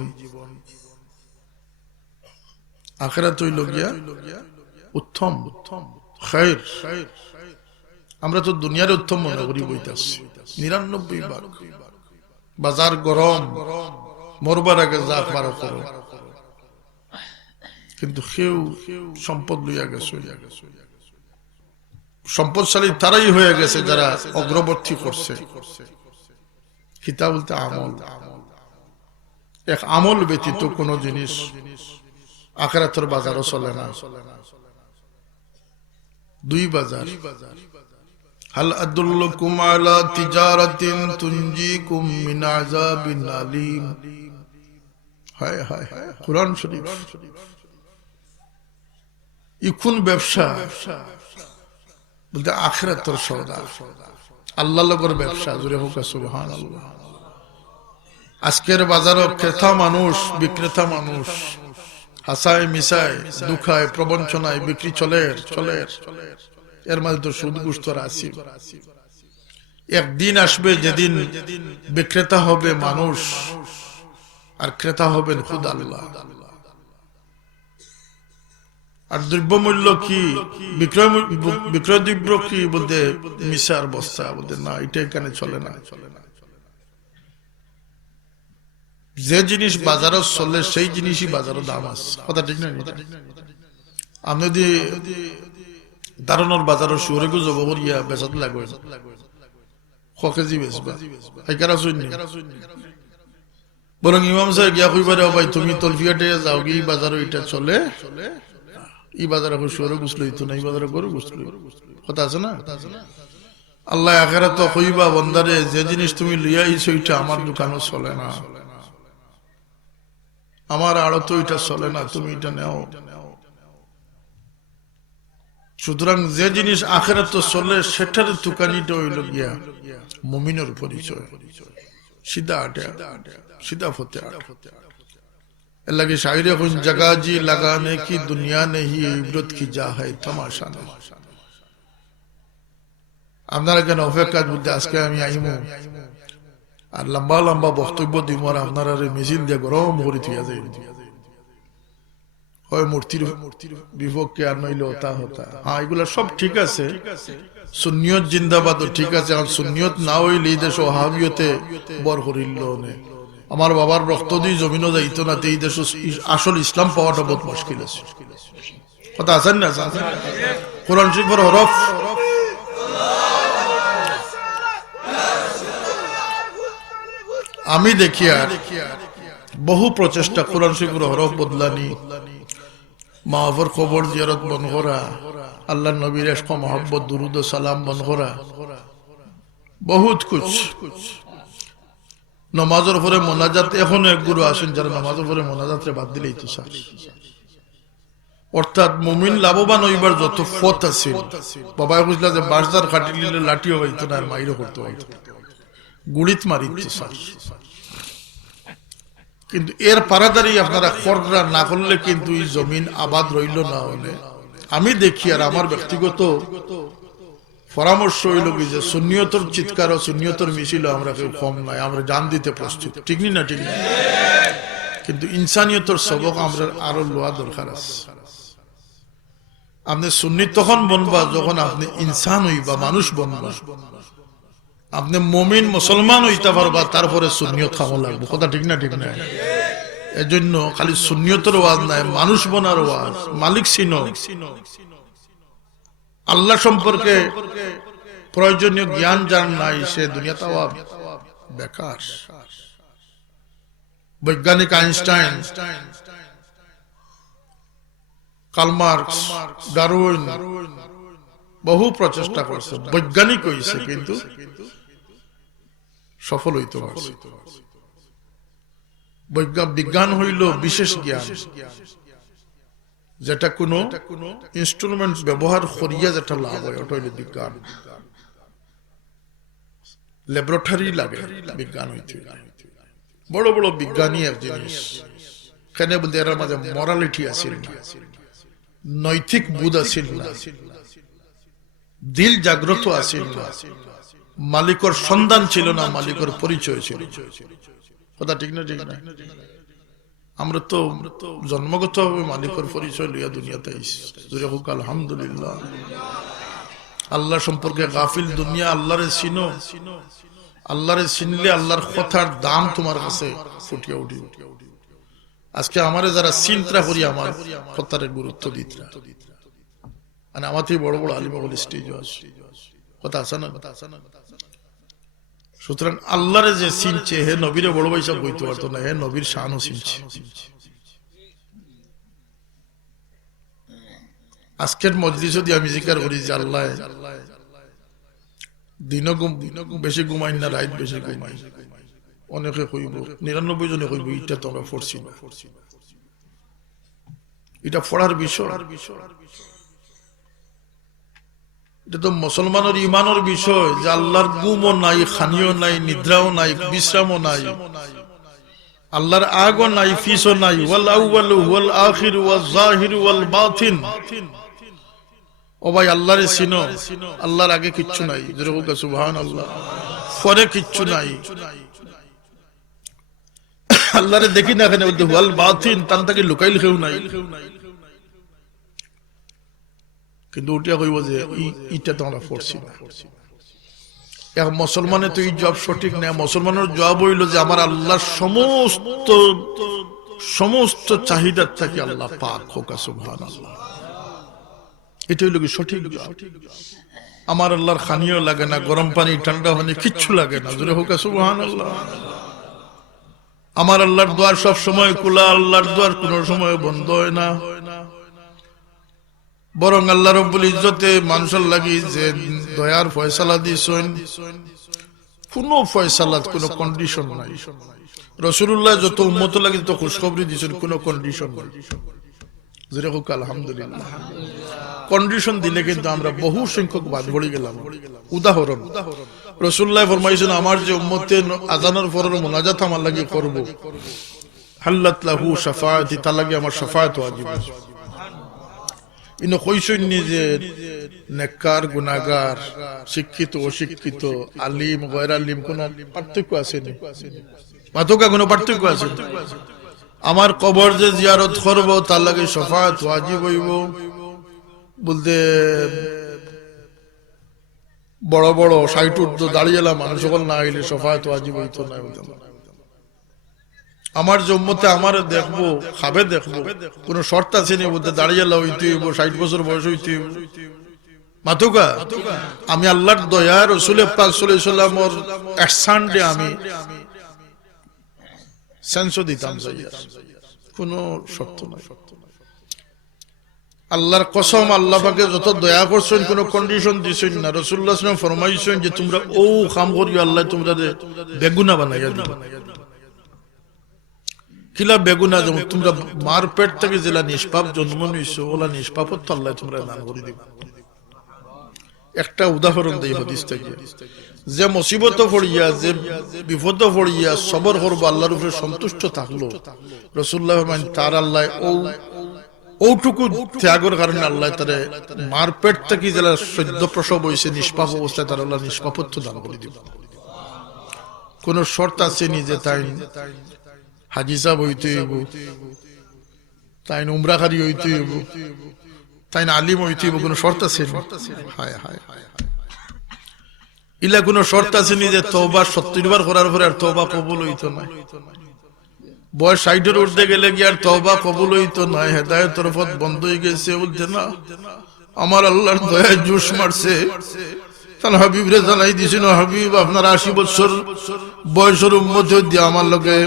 আখিরাত হইল গিয়া উত্তম খায়র। আমরা তো দুনিয়ার উত্তম মনে করি বইতাছি ৯৯ ভাগ। বাজার গরম, মরবার আগে যা পারো করো, কিন্তু কেউ সম্পদ লইয়া গেছে। সম্পদশালী তারাই হয়ে গেছে যারা অগ্রবর্তী করছে। কিতা বলতে আমল। এক আমল ব্যতীত কোন জিনিস আখিরাতের বাজারও চলে না। ২ বাজার। হাল আদুল্লুকুম আলা তিজারাতিন তুনজিকুম মিন আযাবিন আলীম। হায় হায় হায়, কুরআন শরীফ। ইকুন ব্যবসা বলতে আখিরাতের সওদা, আল্লাহর লগর ব্যবসা। জোরে হোক সুবহানাল্লাহ। আজকের বাজারও ক্রেতা মানুষ বিক্রেতা মানুষ, হাসায় মিশায় দুখায় প্রবঞ্চনায় বিক্রি চলে চলে, এর মাঝে তো সুদ ঘুষ তো রাশি। একদিন আসবে যেদিন বিক্রেতা হবে মানুষ আর ক্রেতা হবেন খুদ আল্লাহ। আর দ্রব্যমূল্য কি বিক্রয় দ্রব্য কি বলতে মিশার বস্তা বলতে না, এটা এখানে চলে না। যে জিনিস বাজারে চলে সেই জিনিসই বাজারে দাম আছে, কথা ঠিক না? আমি যদি দারুণর বাজারে শুয়ারে গো জব করিয়া বেচাত লাগবে কেজি বেচবা হাইকারা শুনি, বরং ইমাম সাহেব গিয়া কইবারে ভাই তুমি তলফিয়াটে যাও কি বাজারে এটা চলে, এই বাজারে শুয়ারে গুছলো হইতো না, এই বাজারে গরু গুছলো, কথা আছে না? আল্লাহ আখেরাত তো কইবা বন্দারে যে জিনিস তুমি লইয়া আইছো এটা আমার দোকানও চলে না, আমার আড়ত তো এটা চলে না, তুমি এটা নেও। সুতরাং যে জিনিস আখেরাত তো চলে সেটার দোকানিটা হইল গিয়া মুমিনের পরিচয়, সিধা আটে সিধা ফতে এর লাগে শায়রে কোন জগা জি লাগানে কি দুনিয়া নেহি ইবরত কি যা হয় তামাশা না। আপনারা কেন অপেক্ষা বুঝতে আজকে আমি আইমু আর লম্বা লম্বা বক্তব্য দিব আর আপনারা মিছিল দিয়ে গরম করে থিয়া যাই, হয় মূর্তির বিপক্ষে আর নইলে হতা হতা। হ্যাঁ এগুলা সব ঠিক আছে, সুন্নিয়ত জিন্দাবাদ ঠিক আছে, আর সুন্নিয়ত না হইলে এই দেশ ওহাবিয়তে বর করিল নে। আমার বাবার রক্ত দিয়ে জমিনও যাইতো না, এই দেশ আসল ইসলাম পাওয়াটা বহুত মুশকিল আছে, কথা আছেন না? কোরআন শরীফের হরফ আমি দেখি আর বহু প্রচেষ্টা কোরআন শরীফের হরফ বদলানি, মাহফর খবর জিয়ারত বন করা, আল্লাহ নবীর ইশক মোহাব্বত দুরুদ ও সালাম বন করা, বহুত কুছ। নমাজের পরে মোনাজাত, এখন এক গুরু আসেন যারা নমাজের পরে মোনাজাতরে বাদ দিলেই তো স্যার, অর্থাৎ মুমিন লাভবান হইবার যত পথ আছে, বাবাই বুঝলা যে বাসদার কাটি নিলে লাঠিও হইতো না আর মাইরও করতে হইতো, গুড়িত মারিত স্যার। কিন্তু এর পারাদারি আপনারা কররা না করলে কিন্তু এই জমিন আবাদ রইল না হলে। আমি দেখি আর আমার ব্যক্তিগত পরামর্শ হইল কি যে সুন্নিয়তর চিৎকার ও সুন্নিয়তর মিছিল আমরা কেউ কম নাই, আমরা জান দিতে প্রস্তুত, ঠিক না? ঠিক না, কিন্তু ইনসানিয়তর সবক আমরা আরো লোয়া দরকার আছে। আপনি সুন্নি তখন বনবা যখন আপনি ইনসান হইবা, মানুষ বনবা, আপনি মুমিন মুসলমান হইতে পারবা, তারপরে সুন্নিয়ত খাওয়া লাগবে, কথা ঠিক না? ঠিক না, এজন্য খালি সুন্নিয়তের ওয়াজ নাই, মানুষ বনার ওয়াজ। মালিক চিনো, আল্লাহ সম্পর্কে প্রয়োজনীয় জ্ঞান যার নাই সে দুনিয়াতে বেকার। বৈজ্ঞানিক আইনস্টাইন, কার্ল মার্কস, ডারউইন বহু প্রচেষ্টা করছে, বৈজ্ঞানিক হইছে কিন্তু সফল হইতে পারছে। বিজ্ঞান হইল বিশেষ জ্ঞান, যেটা কোন ইনস্ট্রুমেন্ট ব্যবহার করিয়া যেটা লাভ হয় ওটা হইল বিজ্ঞান। ল্যাবরেটরি লাগে বিজ্ঞান হইতে। বড় বড় বিজ্ঞানী এক জিনিস কেন বলতে এর মাঝে মরালিটি আছে না, নৈতিক বোধ আছে না, দিল জাগ্রত আছে না, মালিকর সন্ধান ছিল না, মালিকর পরিচয় ছিল, কথা ঠিক না? ঠিক না, আমরা তো জন্মগত ভাবে মালিকর পরিচয় লইয়া দুনিয়াতে আইছি, আলহামদুলিল্লাহ। আল্লাহ সম্পর্কে গাফিল দুনিয়া, আল্লাহরে চিনো, আল্লাহরে চিনলে আল্লাহর কথার দাম তোমার কাছে ফুটিয়া উঠি। আজকে আমারে যারা চিন্তা করি আমার কথার গুরুত্ব দিত না, মানে আমার থেকে বড় বড় আলিম বলে স্টেজ আছে, কথা আছে না? সুতরাং আল্লাহরে যে চিনছে, হে নবীরে বড় ভাই সব বইতে পারতো না, হে নবীর শানও চিনছে। আজকের মজলিসে দিয়ে আমি জিকার করি যে আল্লাহ দিনও বেশি ঘুমাই না, রাত বেশি ঘুমাই, অনেকে কইব 99 জনে কইব এটা তো আমরা পড়ছি না, এটা পড়ার বিষয়, এটা তো মুসলমানের ইমানের বিষয় যে আল্লাহর ঘুমও নাই, খানিও নাই, নিদ্রাও নাই, বিশ্রামও নাই, আল্লাহর আগও নাই, ফিসও নাই। ওয়াল আউয়ালু ওয়াল আখিরু ওয়াল যাহিরু ওয়াল বাতিন। ও ভাই, আল্লাহরে চিনো, আল্লাহর আগে কিচ্ছু নাই। যেরকম সুবহানাল্লাহ। পরে কিচ্ছু নাই। আল্লাহরে দেখি না এখানে বলতে ওয়াল বাতিন, তান তাকে লুকাইল কেউ নাই। কিন্তু উঠিয়া কইব যে ইটা তো আমরা পড়ছি না। এক মুসলমানের তো এই জবাব সঠিক না। মুসলমানের জবাব হইল যে আমার আল্লাহর সমস্ত চাহিদার থেকে আল্লাহ পাক হোক, সুবহানাল্লাহ। এটা হইল কি সঠিক জবাব। আমার আল্লাহর খানিও লাগে না, গরম পানি ঠান্ডা পানি কিচ্ছু লাগে না। জোরে হোক সুবহানাল্লাহ। আমার আল্লাহর দুয়ার সব সময় খোলা, আল্লাহর দুয়ার কোন সময় বন্ধ হয় না। বরং আল্লাহ রাব্বুল ইজ্জতে মানুষের লাগি যে দয়ার ফয়সালা দিছেন, কোন ফয়সালাত কোন কন্ডিশন নাই। রাসূলুল্লাহ যত উম্মত লাগি তত খুশখবরি দিছেন, কোন কন্ডিশন নাই। জোরে হোক আলহামদুলিল্লাহ। কন্ডিশন দিলে কিন্তু আমরা বহু সংখ্যক বাদ পড়ে গেলাম। উদাহরণ, রাসূলুল্লাহ ফরমাইছেন আমার যে উম্মতে আযানের পরের মুনাজাত আমার লাগি করব, হাল্লাত লাহু শাফাআতি, তার লাগি আমার শাফাআত ওয়াজিব। ইনো কইছেন যে নেককার গুনাহগার, শিক্ষিত অশিক্ষিত, আলিম গয়র আলিম কোন পার্থক্য আছে নি? মাতকা কোন পার্থক্য আছে? আমার কবর যে জিয়ারত করব তার লাগে শাফাআত ওয়াজিব হইব বলতে বড় বড় 60 ঊর্ধ্ব দাঁড়িয়েলা মানুষ সকল না আইলে শাফাআত ওয়াজিব হইতো না। আমার যে উম্মতে আমার দেখবো, খাবে দেখবো, কোন শর্ত আছে নি বলতে দাঁড়িয়েলা হইতে হইব, 60 বছর বয়স হইতে হইব? মাতুকা আমি আল্লাহর দয়া, রাসূল পাক সাল্লাল্লাহু আলাইহি ওয়াসাল্লামের ইহসান দে আমি সেন্স দিতাম যাইয়া, কোন শর্ত নাই। আল্লাহর কসম, আল্লাহ পাকে যত দয়া করছেন কোন কন্ডিশন দিছেন না। রাসূলুল্লাহ সাল্লাল্লাহু আলাইহি ওয়াসাল্লাম ফরমাইছেন যে তোমরা ও কাম করিও আল্লাহ তোমরা বেগুনা বানাইয়া দিবে। কিলা বেগুনা? যেমন তোমরা মার পেট থেকে যেলা নিষ্পাপ জন্ম নিছো, ওলা নিষ্পাপত তো আল্লাহ তোমরা দান করে দিবে। একটা উদাহরণ দেই হাদিস থেকে। যে মুসিবত পড়িয়া, যে বিপদ পড়িয়া সবর করবো, আল্লাহর উপরে সন্তুষ্ট থাকলো, রাসূলুল্লাহ ফরমান তার আল্লাহ ওটুকু ত্যাগের কারণে আল্লাহ তারে মার পেট থেকে যেলা সদ্য প্রসব হয়েছে নিষ্পাপ অবস্থায় তার আল্লাহ নিষ্পাপত্ব দান করে দিবে। কোন শর্ত আছে নি যে তাই হাজি সাহেব হইতে হইব, তাই উমরাকারী হইতে হইব, তাই আলিম হইতে হইব? কোন শর্ত আছে? হায় হায় হায়, ইলা কোন শর্ত আছে নি যে তওবা 70 বার করার পরে আর তওবা কবুল হইতো না? বয়স 60 উঠতে গেলে কি আর তওবা কবুল হইতো না? হেদায়েতের পথ বন্ধ হয়ে গেছে বলতে না, আমার আল্লাহর দয়ায় জোশ মারছে। তার হাবিব রে জানাই দিছেন, হাবিব আপনার 80 বছর বয়সের উম্মত দিয়ে আমার লগে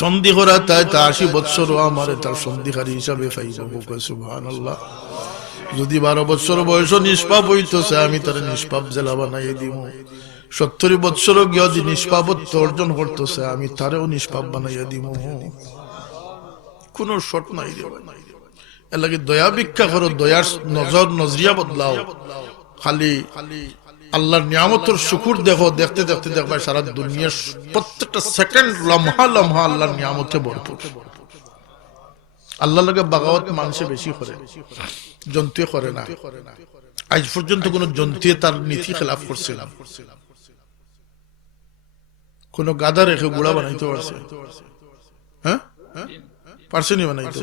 সন্ধি করা, তাই তা 80 বছর আমার তার সন্ধিকারী হিসাবে পাইব। সুবহানাল্লাহ। যদি 12 বছর বয়স নিষ্পাপ হইতেছে আমি তার নিষ্পাপ জেলা বানাই দিব। 70 বছর গিয়ে যদি নিষ্পাপত্ব অর্জন করতেছে আমি তারেও নিষ্পাপ বানাইয়া দিব। কোন শর্ত নাই রে। এর লাগে দয়া ভিক্ষা করো, দয়ার নজরিয়া বদলাও। খালি আল্লাহর নিয়ামতের শুকুর দেখো, দেখতে দেখতে দেখবা সারা দুনিয়ার প্রত্যেকটা সেকেন্ড লম্হা লম্হা আল্লাহর নিয়ামতে ভরপুর। আল্লাহর লাগে বাগাওয়াত মানুষে বেশি করে, জন্তুয়ে করে না। আজ পর্যন্ত কোন জন্তুয়ে তার নীতি খেলাফ করছে না। কোন গাধা রেখে গুড়া বানাইতে পারছে? হ্যাঁ, পারছেনি বানাইতে?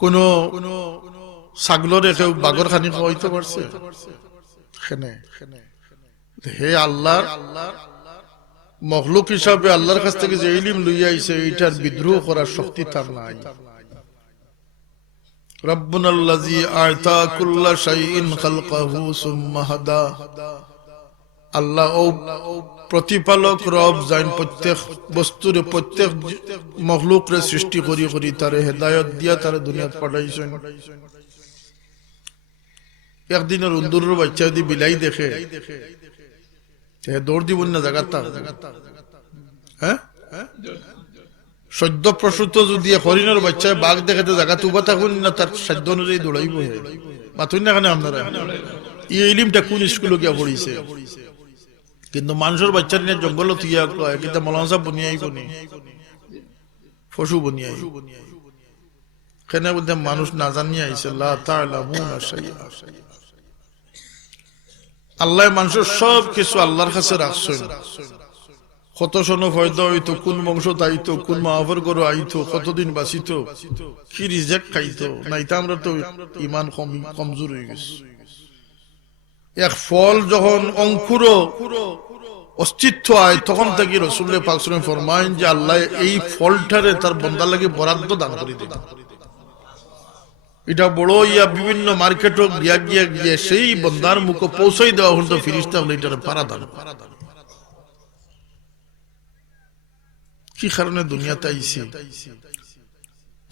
কোন ছাগল রেখে বাগর খানি খাওয়াইতে পারছে? হে আল্লাহর মখলুক হিসাবে আল্লাহর কাছ থেকে যে ইলম লইয়া আইছে এইটার বিদ্রোহ করার শক্তি তার নাই। রব্বুনাল্লাযী আ'তা কুল্লা শাইইন খালকাহু সুম্মা হাদা। আল্লাহ ও প্রতিপালক রব যাইন প্রত্যেক বস্তুর প্রত্যেক মখলুকরে সৃষ্টি করি করি তারে হেদায়েত দিয়া তারে দুনিয়াত পাঠাইছেন। একদিনের উন্দুরের বাচ্চা যদি বিলাই দেখে দৌড় দিব না জায়গাটা? হ্যাঁ, সদ্য প্রসূত যদি হরিণের বাচ্চায় বাঘ দেখাতে জায়গা তুবা থাকুন না, তার সাধ্য অনুযায়ী দৌড়াইব। মাথুন না কেন আপনারা? এই ইলিমটা কোন স্কুলে গিয়া পড়িছে? কিন্তু মানুষের বাচ্চা নিয়ে জঙ্গল থিয়া কিন্তু মৌলানা সাহেব বনিয়াই বনি পশু বনিয়াই কেন বলতে মানুষ না জানিয়ে আইছে লা তা'লামুনা শাইআ আল্লাহ মানুষের সব কিছু আল্লাহর কাছে রাখছেন কত সন ফয়দা হইতো কোন বংশ তাইতো কোন মাহফর গরু আইতো কতদিন বাঁচিত কি রিজেক্ট খাইতো নাইতো আমরা তো ইমান কমজোর হয়ে গেছে এক ফল যখন অঙ্কুর অস্তিত্ব আয় তখন থেকে রাসূলুল্লাহ পাক সাল্লাল্লাহু আলাইহি ওয়াসাল্লাম ফরমায়েন যে আল্লাহ এই ফলটারে তার বান্দার লাগি বরাদ্দ দান করে দিত এটা বড় ইয়া বিভিন্ন মার্কেটে গিয়া গিয়া গিয়ে সেই বান্দার মুখে পৌঁছাই দেওয়া হতো ফেরেশতা বলে এটার পারা দান কি কারণে দুনিয়াতে আইছি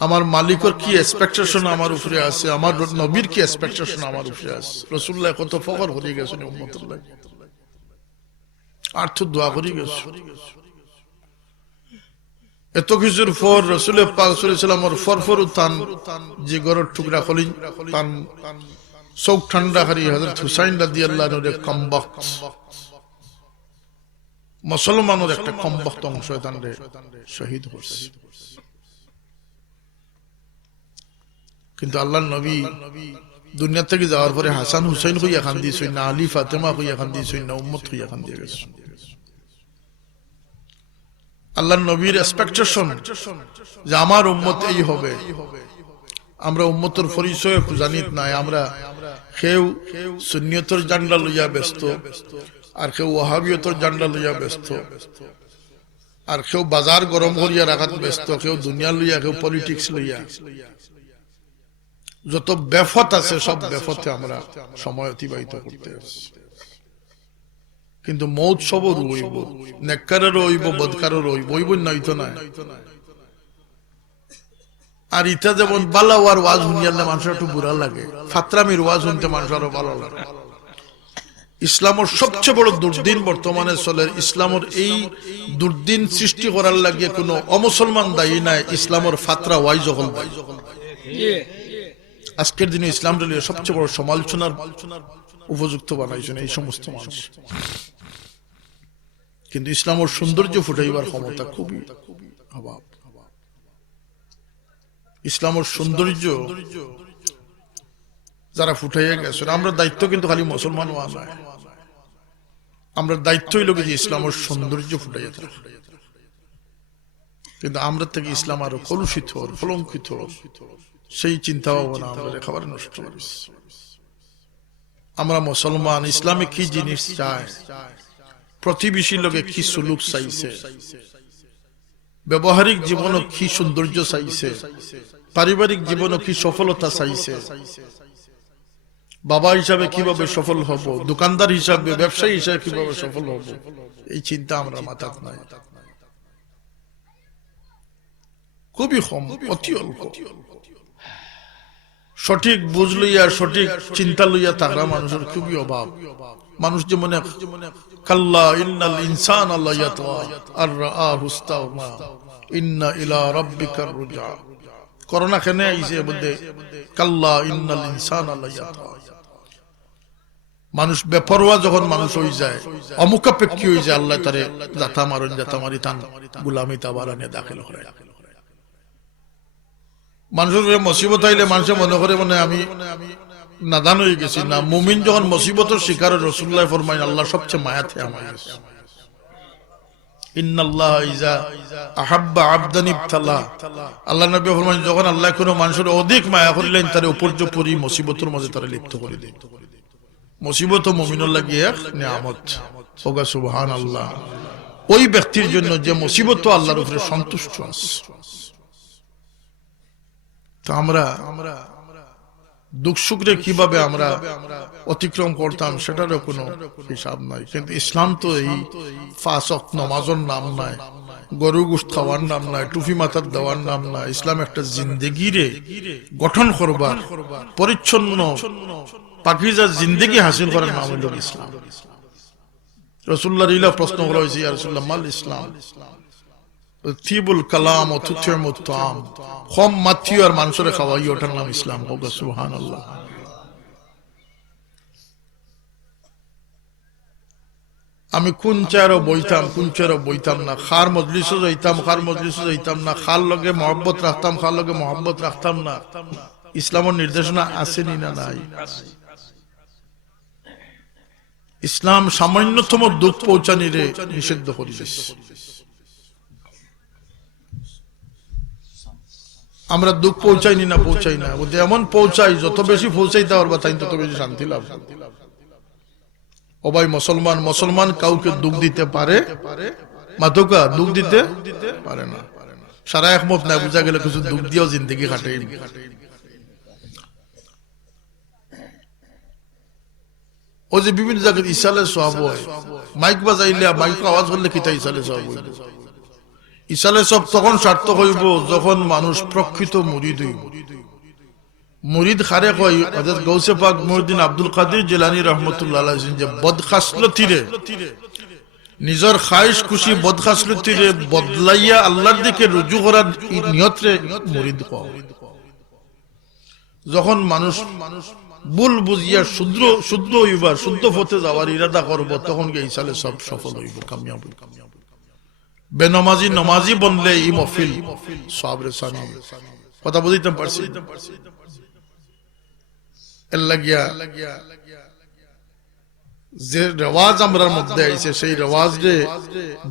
আমার মালিকের কি এক্সপেকটেশন আমার উপরে আছে আমার নবীর কি এক্সপেকটেশন আমার উপরে আছে রাসূলুল্লাহ কত ফখর হয়ে গেছেন উম্মতের লাগি আর তো দোয়া করে গেছে এত কিছুর পর রাসূল পাক সাল্লাল্লাহু আলাইহি ওয়াসাল্লামের ফরফর উত্থান যে গরর টুকরা খলিন তান চোখ ঠান্ডা করি হযরত হুসাইন রাদিয়াল্লাহু আনহু কমবক্ত মুসলমানের একটা কমবক্ত অংশ শয়তানরে শহীদ করছে কিন্তু আল্লাহর নবী দুনিয়া থেকে যাওয়ার পরে হাসান হুসাইন কইয়া খান দিয়েছেন না আলী ফাতেমা কইয়া খান দিয়েছেন না উম্মত কইয়া খান দিয়ে গেছে আল্লাহর নবীর এক্সপেকটেশন যে আমার উম্মত এই হবে আমরা উম্মতের পরিচয় জানিত নাই আমরা কেউ সুন্নিয়তের জান্ডা লইয়া ব্যস্ত আর কেউ ওয়াহাবিয়তের জান্ডা লইয়া ব্যস্ত আর কেউ বাজার গরম করিয়া রাখাত ব্যস্ত কেউ দুনিয়া লইয়া কেউ পলিটিক্স লইয়া যত বেফত আছে সব বেফতে আমরা সময় অতিবাহিত করতে আছি কিন্তু মৌত সবর হইব নেককারের হইব বদকারের হইব হইব নয়তো না আর ইটা যেমন বালা ওয়ার ওয়াজ শুনিয়ালে মানুষের একটু বুড়া লাগে ফাতরামির ওয়াজ শুনতে মানুষের আরো ভালো লাগে ইসলামের সবচেয়ে বড় দুর্দিন বর্তমানে চলে ইসলামের এই দুর্দিন সৃষ্টি করার লাগে কোনো অমুসলমান দায়ী নাই ইসলামের ফাতরা ওয়াই যখন দায়ী আজকের দিনে ইসলাম সবচেয়ে বড় সমালোচনার উপযুক্ত বানাইছেন এই সমস্ত মানুষ কিন্তু ইসলামের সৌন্দর্য ফুটাইবার ক্ষমতা খুবই অভাব ইসলামের সৌন্দর্য যারা ফুটাইয়া গেছে আমরা দায়িত্ব কিন্তু খালি মুসলমান হওয়া নয় আমরা দায়িত্ব হইল যে ইসলামের সৌন্দর্য ফুটাইয়া থাকে কিন্তু আমরা থেকে ইসলাম আরো কলুষিত কলঙ্কিত সেই চিন্তা ভাবনা আমাদের খাবার নষ্ট করেছে আমরা মুসলমান ইসলামে কি জিনিস চাই প্রতিবেশী লোকে কি সুলুক চাইছে ব্যবহারিক জীবনও কি সৌন্দর্য চাইছে পারিবারিক জীবনও কি সফলতা চাইছে বাবা হিসাবে কিভাবে সফল হব দোকানদার হিসাবে ব্যবসায়ী হিসাবে কিভাবে সফল হব এই চিন্তা আমরা মাথাত নাই খুবই কম অতি অল্প সঠিক বুঝ লইয়া সঠিক চিন্তা লইয়া থাকা মানুষের খুবই অভাব মানুষ যে মনে কাল্লা ইন্নাল ইনসানা লায়াতগা আর রাআহু ইসতাগনা ইন্না ইলা রাব্বিকার রুজা করোনা কেন আইছে বলতে কাল্লা ইন্নাল ইনসানা লায়াতগা মানুষ বেপরোয়া যখন মানুষ হয়ে যায় অমুখাপেক্ষী হয়ে যায় আল্লাহ তারে জাতা মারি তান গুলামি তাবারানে দাখিল করে মানুষের মুসিবত আইলে মানুষে মনে করে মানে আমি নাদান হয়ে গেছি না মুমিন যখন মুসিবতের শিকার রাসূলুল্লাহ ফরমায় আল্লাহ সবচেয়ে মায়াতে আমার ইন্নাল্লাহ ইজা আহাব্বা আবদান ইবতালা আল্লাহ নবী ফরমায় যখন আল্লাহ কোনো মানুষের অধিক মায়া করিলেন তার উপর্যুপরি মুসিবতের মাঝে তারা লিপ্ত করে দেন মুসিবত মুমিনের লাগি এক নিয়ামত ওগা সুবহানাল্লাহ ওই ব্যক্তির জন্য যে মুসিবত আল্লাহর উপরে সন্তুষ্ট আছে তো আমরা দুঃখ সুখরে কিভাবে আমরা অতিক্রম করতাম সেটারও কোনো হিসাব নাই কিন্তু ইসলাম তো এই পাঁচ ওয়াক্ত নামাজের নাম নাই গরু গোশত খাওয়ার নাম নাই টুপি মাথার দেওয়ার নাম নাই ইসলাম একটা জিন্দেগিরে গঠন করবার পরিচ্ছন্ন পাকিজা জিন্দেগি হাসিল করার নাম হল ইসলাম রাসূলুল্লাহর ইলা প্রশ্ন করা হয়েছে ইয়া রাসূলুল্লাহ মাল ইসলাম তিবুল কালাম ও তুতিমুত তাম কম মাথিও আর মানুষের খাওয়াই ওটার নাম ইসলাম হোক সুবহানাল্লাহ আমি কোন চেয়ারও বইতাম না, খার মজলিসও যাইতাম না, খার লগে মহব্বত রাখতাম, খার লগে মহব্বত রাখতাম না। ইসলামের নির্দেশনা আসেনি না নাই? ইসলাম সামান্যতম দুঃখ পৌঁছানিরে নিষিদ্ধ করে দিয়েছে। আমরা দুঃখ পৌঁছাই না, এমন পৌঁছাই, যত বেশি পৌঁছাইতে পারবা তাই তত বেশি শান্তি লাভ। ও ভাই মুসলমান কাউকে দুঃখ দিতে পারে? মাতুকা দুঃখ দিতে পারে না। সারা একমত না, বুঝা গেলে কিছু দুঃখ দিয়েও জিন্দগি কাটে। ও যে বিভিন্ন জায়গায় ইসালে সওয়াব হয়, মাইক বাজাইলে মাইক আওয়াজ করলে কিতা ইসালে সওয়াব হইব? ইসালে সব তখন সার্থক হইব যখন মানুষ প্রকৃত মুরিদ হইব। মুরিদ খারে কয় হযরত গৌসে পাক মুহিউদ্দিন আব্দুল কাদের জিলানী রাহমাতুল্লাহ আলাইহি যে বদখাসলতিরে, নিজের খায়েশ খুশি বদখাসলতিরে বদলাইয়া আল্লাহর দিকে রুজু করার নিয়তে মুরিদ কয়। যখন মানুষ ভুল বুঝিয়া শুদ্ধ হইবার, শুদ্ধ পথে যাওয়ার ইরাদা করব, তখন গিয়ে ইসালে সব সফল হইব, কামিয়াব হইব। নমাজি বনলে ই মহফিল সওয়াবের সানি। কথা বুঝিতে পারছি? এর লাগিয়া যে রেওয়াজ আমরার মধ্যে আইছে, সেই রেওয়াজ রে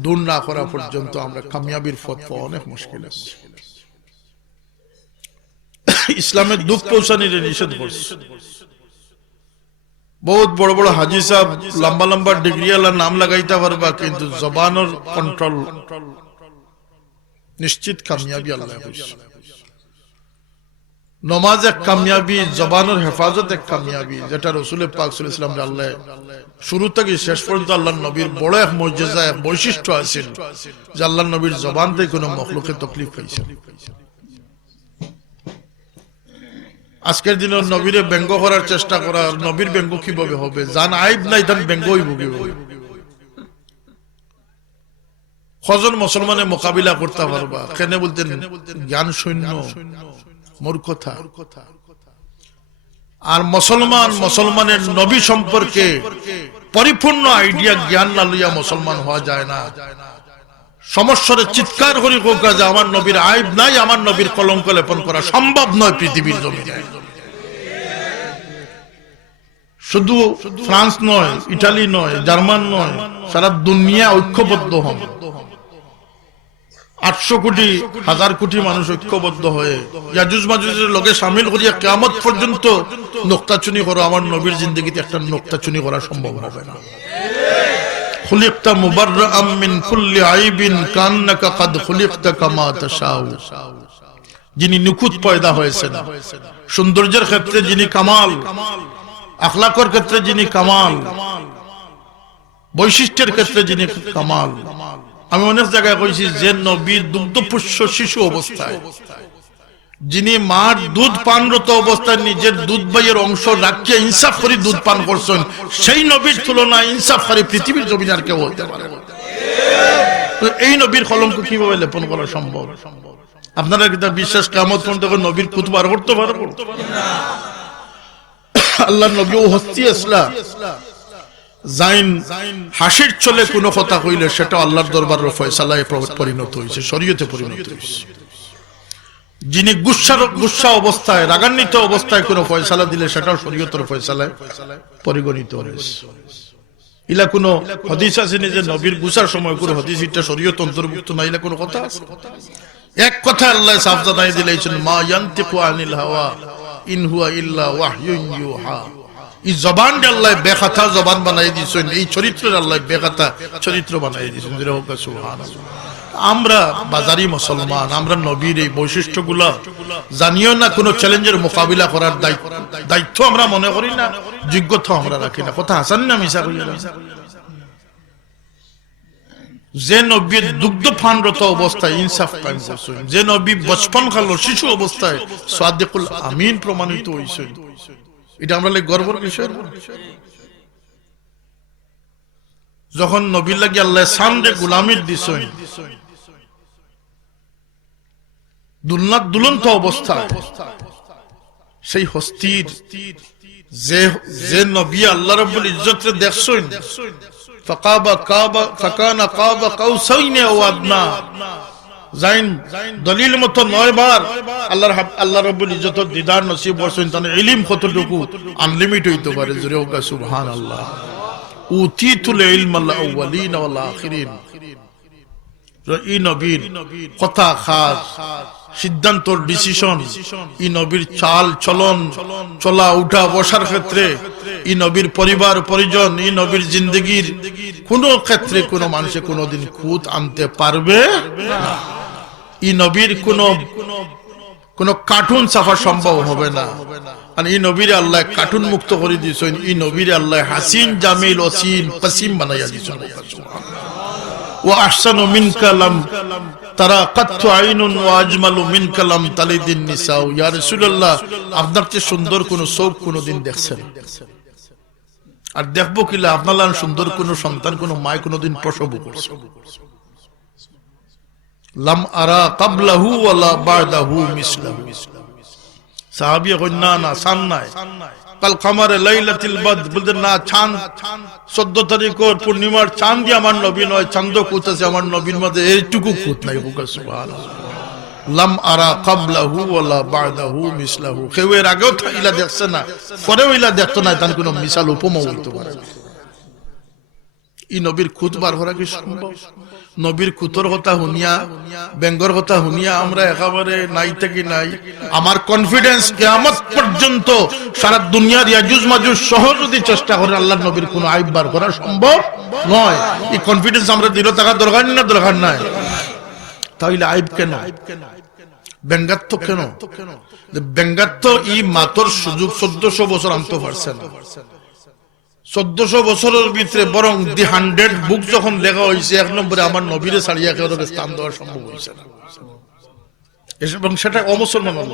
দূর না করা পর্যন্ত আমরা কামিয়াবির পথ পাওয়া অনেক মুশকিল আছে। ইসলামের দুঃখ পৌঁছানিরে নিষেধ করছে। বহুত বড় বড় হাজি সাহেব লম্বা ডিগ্রি আলা নাম লাগাইতে পারবা, কিন্তু জবানের কন্ট্রোল নিশ্চিত কামিয়াবি আল্লাহ কইছে। নমাজ এক কামিয়াবি, জবানের হেফাজত এক কামিয়াবি, যেটা রাসূল পাক সাল্লাল্লাহু আলাইহি ওয়াসাল্লাম আল্লাহ শুরু থেকে শেষ পর্যন্ত আল্লাহর নবীর বড় এক মুজিজা, এক বৈশিষ্ট্য আছে যে আল্লাহর নবীর জবান থেকে কোনো মাখলুকে তকলিফ পাইছে। আজকের দিনে নবীরে ব্যঙ্গ করার চেষ্টা করা, নবীর ব্যঙ্গ কিভাবে হবে? জান আইব নাই তার ব্যঙ্গই ভুগিবে। কজন মুসলমানে মোকাবিলা করতে পারবা? কেন বলতেন জ্ঞান শূন্য, মূর্খতা। আর মুসলমানের নবী সম্পর্কে পরিপূর্ণ আইডিয়া, জ্ঞান না লইয়া মুসলমান হওয়া যায় না। সমস্যারে চিৎকার করি হোক যে আমার নবীর আইব নাই, আমার নবীর কলঙ্ক লেপন করা সম্ভব নয় পৃথিবীর জমিনে। শুধু ফ্রান্স নয়, ইটালি নয়, জার্মান নয়, সারা দুনিয়া ঐক্যবদ্ধ হন। 800 কোটি 1000 কোটি মানুষ ঐক্যবদ্ধ হয়ে ইয়াজুজ মাজুজের লগে শামিল করিয়া কিয়ামত পর্যন্ত নোক্তাচুনি করো, আমার নবীর জিন্দেগিতে একটা নোক্তাচুনি করা সম্ভব হবে না। খুলিকতা মুবাররাআম মিন কুল্লি আইবিন কান্নাকা কাদ খুলিকতা কামা তাশাউ। যিনি নিখুঁত পয়দা হয়েছেন, সৌন্দর্যের ক্ষেত্রে যিনি কামাল, আখলাকের ক্ষেত্রে যিনি কামাল, বৈশিষ্ট্যের ক্ষেত্রে যিনি কামাল। আমি অনেক জায়গায় কইছি যে নবী দুগ্ধপুষ্য শিশু অবস্থায়, যিনি মার দুধ পানরত অবস্থায় নিজের দুধ বাইয়ের অংশ রাখিয়া ইনসাফ করে দুধ পান করছেন, সেই নবীর তুলনায় ইনসাফ করে পৃথিবীর জমিনে আর কেউ হতে পারে না। এই নবীর কলঙ্ক কিভাবে লেপন করা সম্ভব? আপনারা কি তার বিশ্বাস কিয়ামত পর্যন্ত নবীর খুতবা বার করতে পারবো? আল্লাহ নবী ও হস্তি আসলা জাইন হাসির চলে কোনো কথা কইলে সেটা আল্লাহর দরবারের ফয়সালায় পরিণত হয়েছে, শরীয়তে পরিণত হয়েছে। যিনি গুসা অবস্থায়, রাগান্বিত অবস্থায় কোনো ফয়সালা দিলে সেটাও শরীয়তের ফয়সালায় পরিগণিত হয়েছে। ইলা কোনো হাদিস আছে যে নবীর গুসার সময় কোনো হাদিস এটা শরীয়ত অন্তর্ভুক্ত না, ইলা কোনো কথা আছে? এক কথা আল্লাহ সাফ জানাই দিলেছেন, মা ইয়ান্তিকু আনিল হাওয়া ইন হুয়া ইল্লা ওয়াহয়ুন ইউহা। এই জবান আল্লাহ বেখাতা জবান বানাই দিয়েছেন, এই চরিত্রের আল্লাহ বেখাতা চরিত্র বানাই দিয়েছেন। সুবহানাল্লাহ। আমরা বাজারি মুসলমান, আমরা নবীর এই বৈশিষ্ট্যগুলা জানিও না, কোনো চ্যালেঞ্জের মোকাবিলা করার দায়িত্ব আমরা মনে করি না, যোগ্যতা আমরা রাখি না। কথা হাসান না মিশা করি না। যে নবীর দুগ্ধ পানরত অবস্থায় ইনসাফ কায়েম করছেন, যে নবী বচপন কাল শিশু অবস্থায় সাদিকুল আমিন প্রমাণিত হয়েছেন, এটা আমরা গর্বের বিষয়। যখন নবীর লাগি আল্লাহ সামনে গোলামির দিছেন, দুলন্ত অবস্থায়, সেই হস্তির যে নবী আল্লাহ রাব্বুল ইজ্জতরে দেখছেন, ফাকানা কাবা কাউসাইন আও আদনা, জাইন দলিল মতো 9 বার আল্লাহ রাব্বুল ইজ্জত দিদার নসিব করছেন। তানে ইলম কতটুকু আনলিমিট হইতে পারে, জোরে হোক সুবহানাল্লাহ। উতিতুল ইলমাল আউয়ালিন ওয়াল আখিরিন, ই নবীর কথা খাস সিদ্ধান্ত ডিসিশন, ই নবীর চাল চলন চলা উঠা বসার ক্ষেত্রে, ই নবীর পরিবার পরিজন, ই নবীর জিন্দগির কোন ক্ষেত্রে কোন মানুষে কোনদিন খুঁত আনতে পারবে না। ই নবীর কোন কার্টুন ছাপা সম্ভব হবে না। আর ই নবীর আল্লাহ কার্টুন মুক্ত করে দিয়েছেন, ই নবীর আল্লাহ হাসিন জামিল ওসিন কাসিম বানাইয়া দিয়েছেন। ওয়া আহসানু মিনকা লাম তারা কাত্তু আইনুন ওয়া আজমালু মিনকা লাম তালিদিন নিসাউ, ইয়া রাসূলুল্লাহ আপনার চেয়ে সুন্দর কোন চোখ কোনদিন দেখছেন? আর দেখবো কিলা আপনার সুন্দর কোন সন্তান কোন মায় কোনদিন প্রসব করছে? লাম আরা ক্বাবলাহু ওয়ালা বা'দাহু মিসলাহু। সাহাবী কইন না সান নাই, কাল কামারে লাইলাতুল বদর, বলতেন না চাঁদ 14 তারিখের পূর্ণিমার চাঁদ দিয়ে আমার নবী নয়, চাঁদ কুতাছে আমার নবীর মধ্যে এইটুকু কুত নাই। সুবহানাল্লাহ। লাম আরা ক্বাবলাহু ওয়ালা বা'দাহু মিসলাহু, কেউ এর আগেও ইলা দেখছে না, পরেও ইলা দেখতো না, তার কোনো মিসাল উপমা হইতে পারে না। ই নবীর খুত বার করা কি সম্ভব? নবীর কুতর কথা শুনিয়া, বেঙ্গর কথা শুনিয়া আমরা একেবারে নাই থেকে নাই। আমার কনফিডেন্স কিয়ামত পর্যন্ত সারা দুনিয়ার ইয়াজুজ মাজুজ সহ যদি চেষ্টা করে আল্লাহর নবীর কোন আইব বার করা সম্ভব নয়। এই কনফিডেন্স আমরা দিল থাকা দরকার না দরকার নাই? তাহলে আইব কেন? ব্যঙ্গাত্ম কেন? ব্যঙ্গাত্ম ই মাতর সুযোগ 1400 বছর আনতে পারছে না। 1400 বছরের ভিতরে বরং দি 100 বুক যখন লেখা হয়েছে, 1 নম্বরে আমার নবীরে ছাড়িয়া কেউ স্থান দেওয়া সম্ভব হয়েছে না, এবং সেটা অমুসলমান।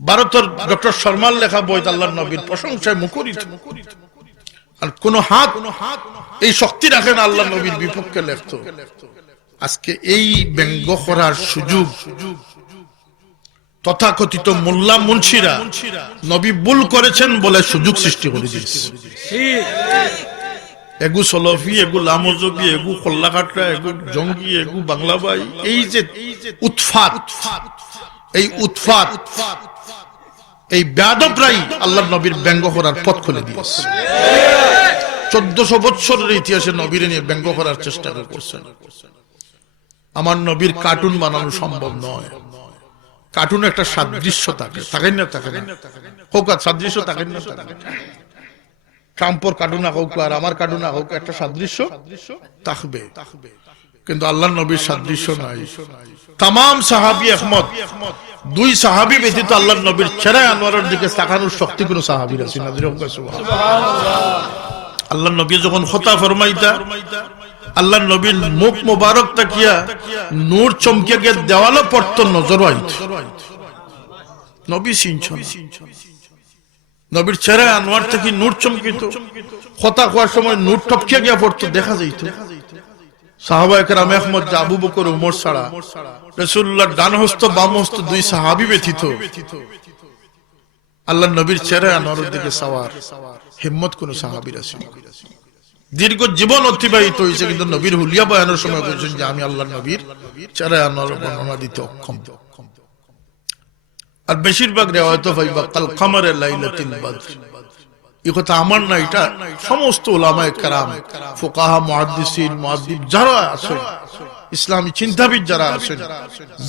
ভারতের ডক্টর শর্মার লেখা বই আল্লাহর নবীর প্রশংসায় মুখরিত, আর কোন হাত এই শক্তি রাখে না আল্লাহর নবীর বিপক্ষে লেখত। আজকে এই ব্যঙ্গ করার সুযোগ তথাকথিত মোল্লা মুন্সিরা নবী ভুল করেছেন বলে সুযোগ সৃষ্টি করে দিয়েছে। এগু সলফি, এগু লামজবি, এগু কল্লাকাটরা, এগু জঙ্গি, এগু বাংলাবাই, এই যে উৎফাত, এই উৎফাত, এই বেয়াদবরাই আল্লাহর নবীর ব্যঙ্গ করার পথ খুলে দিয়েছে। 1400 বছরের ইতিহাসে নবীর নিয়ে ব্যঙ্গ করার চেষ্টা করছেন। আমার নবীর কার্টুন বানানো সম্ভব নয়। কার্টুন একটা সাদৃশ্য থাকে, থাকেন না? থাকে না? হোক সাদৃশ্য থাকেন না? ট্রাম্পর কার্টুন হোক আর আমার কার্টুন হোক, একটা সাদৃশ্য থাকবে, কিন্তু আল্লাহর নবীর সাদৃশ্য নাই। তামাম সাহাবী একমত, 2 সাহাবী ব্যতীত আল্লাহর নবীর চেহারা আনোয়ারের দিকে তাকানোর শক্তি কোন সাহাবীর আছে না? আল্লাহর নবী যখন খতা ফরমাইতা, আল্লাহর নবীর মুখ মুবারক তাকিয়া নূর চমকে গিয়ে দেওয়ালে পড়তো, নজর আইত। নবী চিনছেন, নবীর চেহারা আনোয়ার থেকে নূর চমকিত, কথা কোয়ার সময় নূর টপকে গিয়া পড়তো, দেখা যাইত। সাহাবায়ে কেরাম একমত যে আবু বকর ওমর ছাড়া রাসূলুল্লাহর ডান হস্ত বাম হস্ত 2 সাহাবী ব্যতীত আল্লাহর নবীর চেহারা আনোয়ারের দিকে সাওয়ার হিম্মত কোন সাহাবীর আছে? দীর্ঘ জীবন অতিবাহিত হয়েছে, কিন্তু নবীর হুলিয়া বয়ানের সময় বলছেন যে আমি আল্লাহর নবীর চেহারা আনোয়ার বর্ণনা দিতে অক্ষম। আর বেশিরভাগ রিওয়ায়াত পাইবা কাল কামারে লাইলাতুল বদর, এই কথা আমার না, এটা সমস্ত উলামায়ে কেরাম, ফুকাহা, মুহাদ্দিসিন, মুহাদ্দিব যারা আছেন, ইসলামী চিন্তাবিদ যারা আছেন,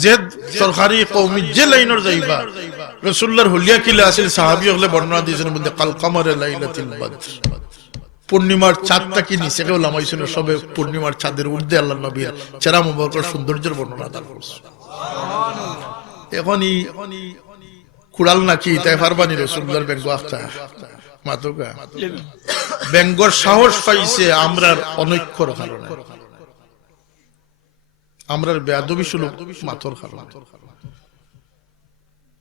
যে সরকারি কওমি যে লাইনের যাইবা, রাসূলুল্লাহর হুলিয়া কিলা আছে সাহাবী হলে বর্ণনা দিয়েছেন মধ্যে কাল কামারে লাইলাতুল বদর, পূর্ণিমার চাঁদটা কি নিচে কেউ লামাইছিল, সবে পূর্ণিমার চাঁদের ঊর্ধ্বে আল্লাহর নবীর চেহারা মুবারকের সৌন্দর্যের বর্ণনা দান করছে। এখনই কুড়াল নাকি তাই পারবানি রাসূলুল্লাহর ব্যঙ্গ আখতা মাতোকা ব্যঙ্গর সাহস পাইছে আমরার অনৈক্যর কারণে, আমরার বেয়াদবি সুলুক মাতর কারণে,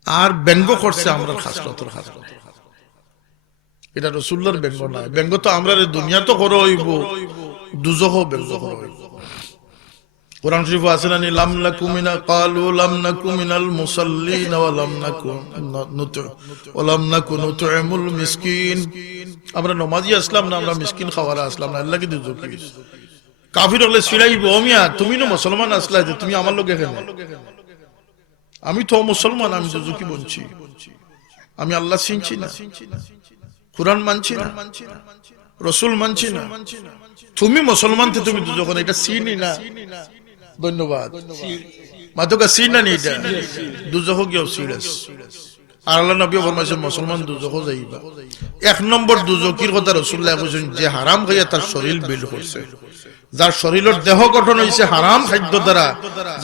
আর ব্যঙ্গ করছে আমরার খাসলতর কারণে। এটা রাসূলুল্লাহর ব্যঙ্গ না। ব্যঙ্গ তো আমরা দুনিয়া তো করো হইব, দুজখও ব্যঙ্গ করো হইব। কোরআন শরীফ আছে না, লাম নাকু মিনা ক্বালু লাম নাকু মিনাল মুসাল্লিন ওয়া লাম নাকু নুত'ইমুল মিসকিন। আমরা নমাজি আসলাম না, আমরা মিসকিন খাওয়ারা আসলাম না, আল্লাহ কি দুজকি কাফির হলে সিরাইব ও মিয়া তুমি না মুসলমান আসলা যে তুমি আমার লোক এখানে, আমি তো মুসলমান, আমি দুজকি বলছি, আমি আল্লাহ চিনছি না, কুরআন মানছি না, রাসূল মানছি না, তুমি মুসলমান তো তুমি দুজখন, এটা চিনি না। ধন্যবাদ মাতকা চিনা নি, এটা দুজখ গিয়ে সিরিয়াস। আর আল্লাহ নবী ফরমাইছেন মুসলমান দুজখ যাইবা। এক নম্বর দুজকির কথা রাসূলুল্লাহ বলেছেন যে হারাম খাইয়া তার শরীর বিল করছে, যার শরীরের দেহ গঠন হইছে হারাম খাদ্য দ্বারা,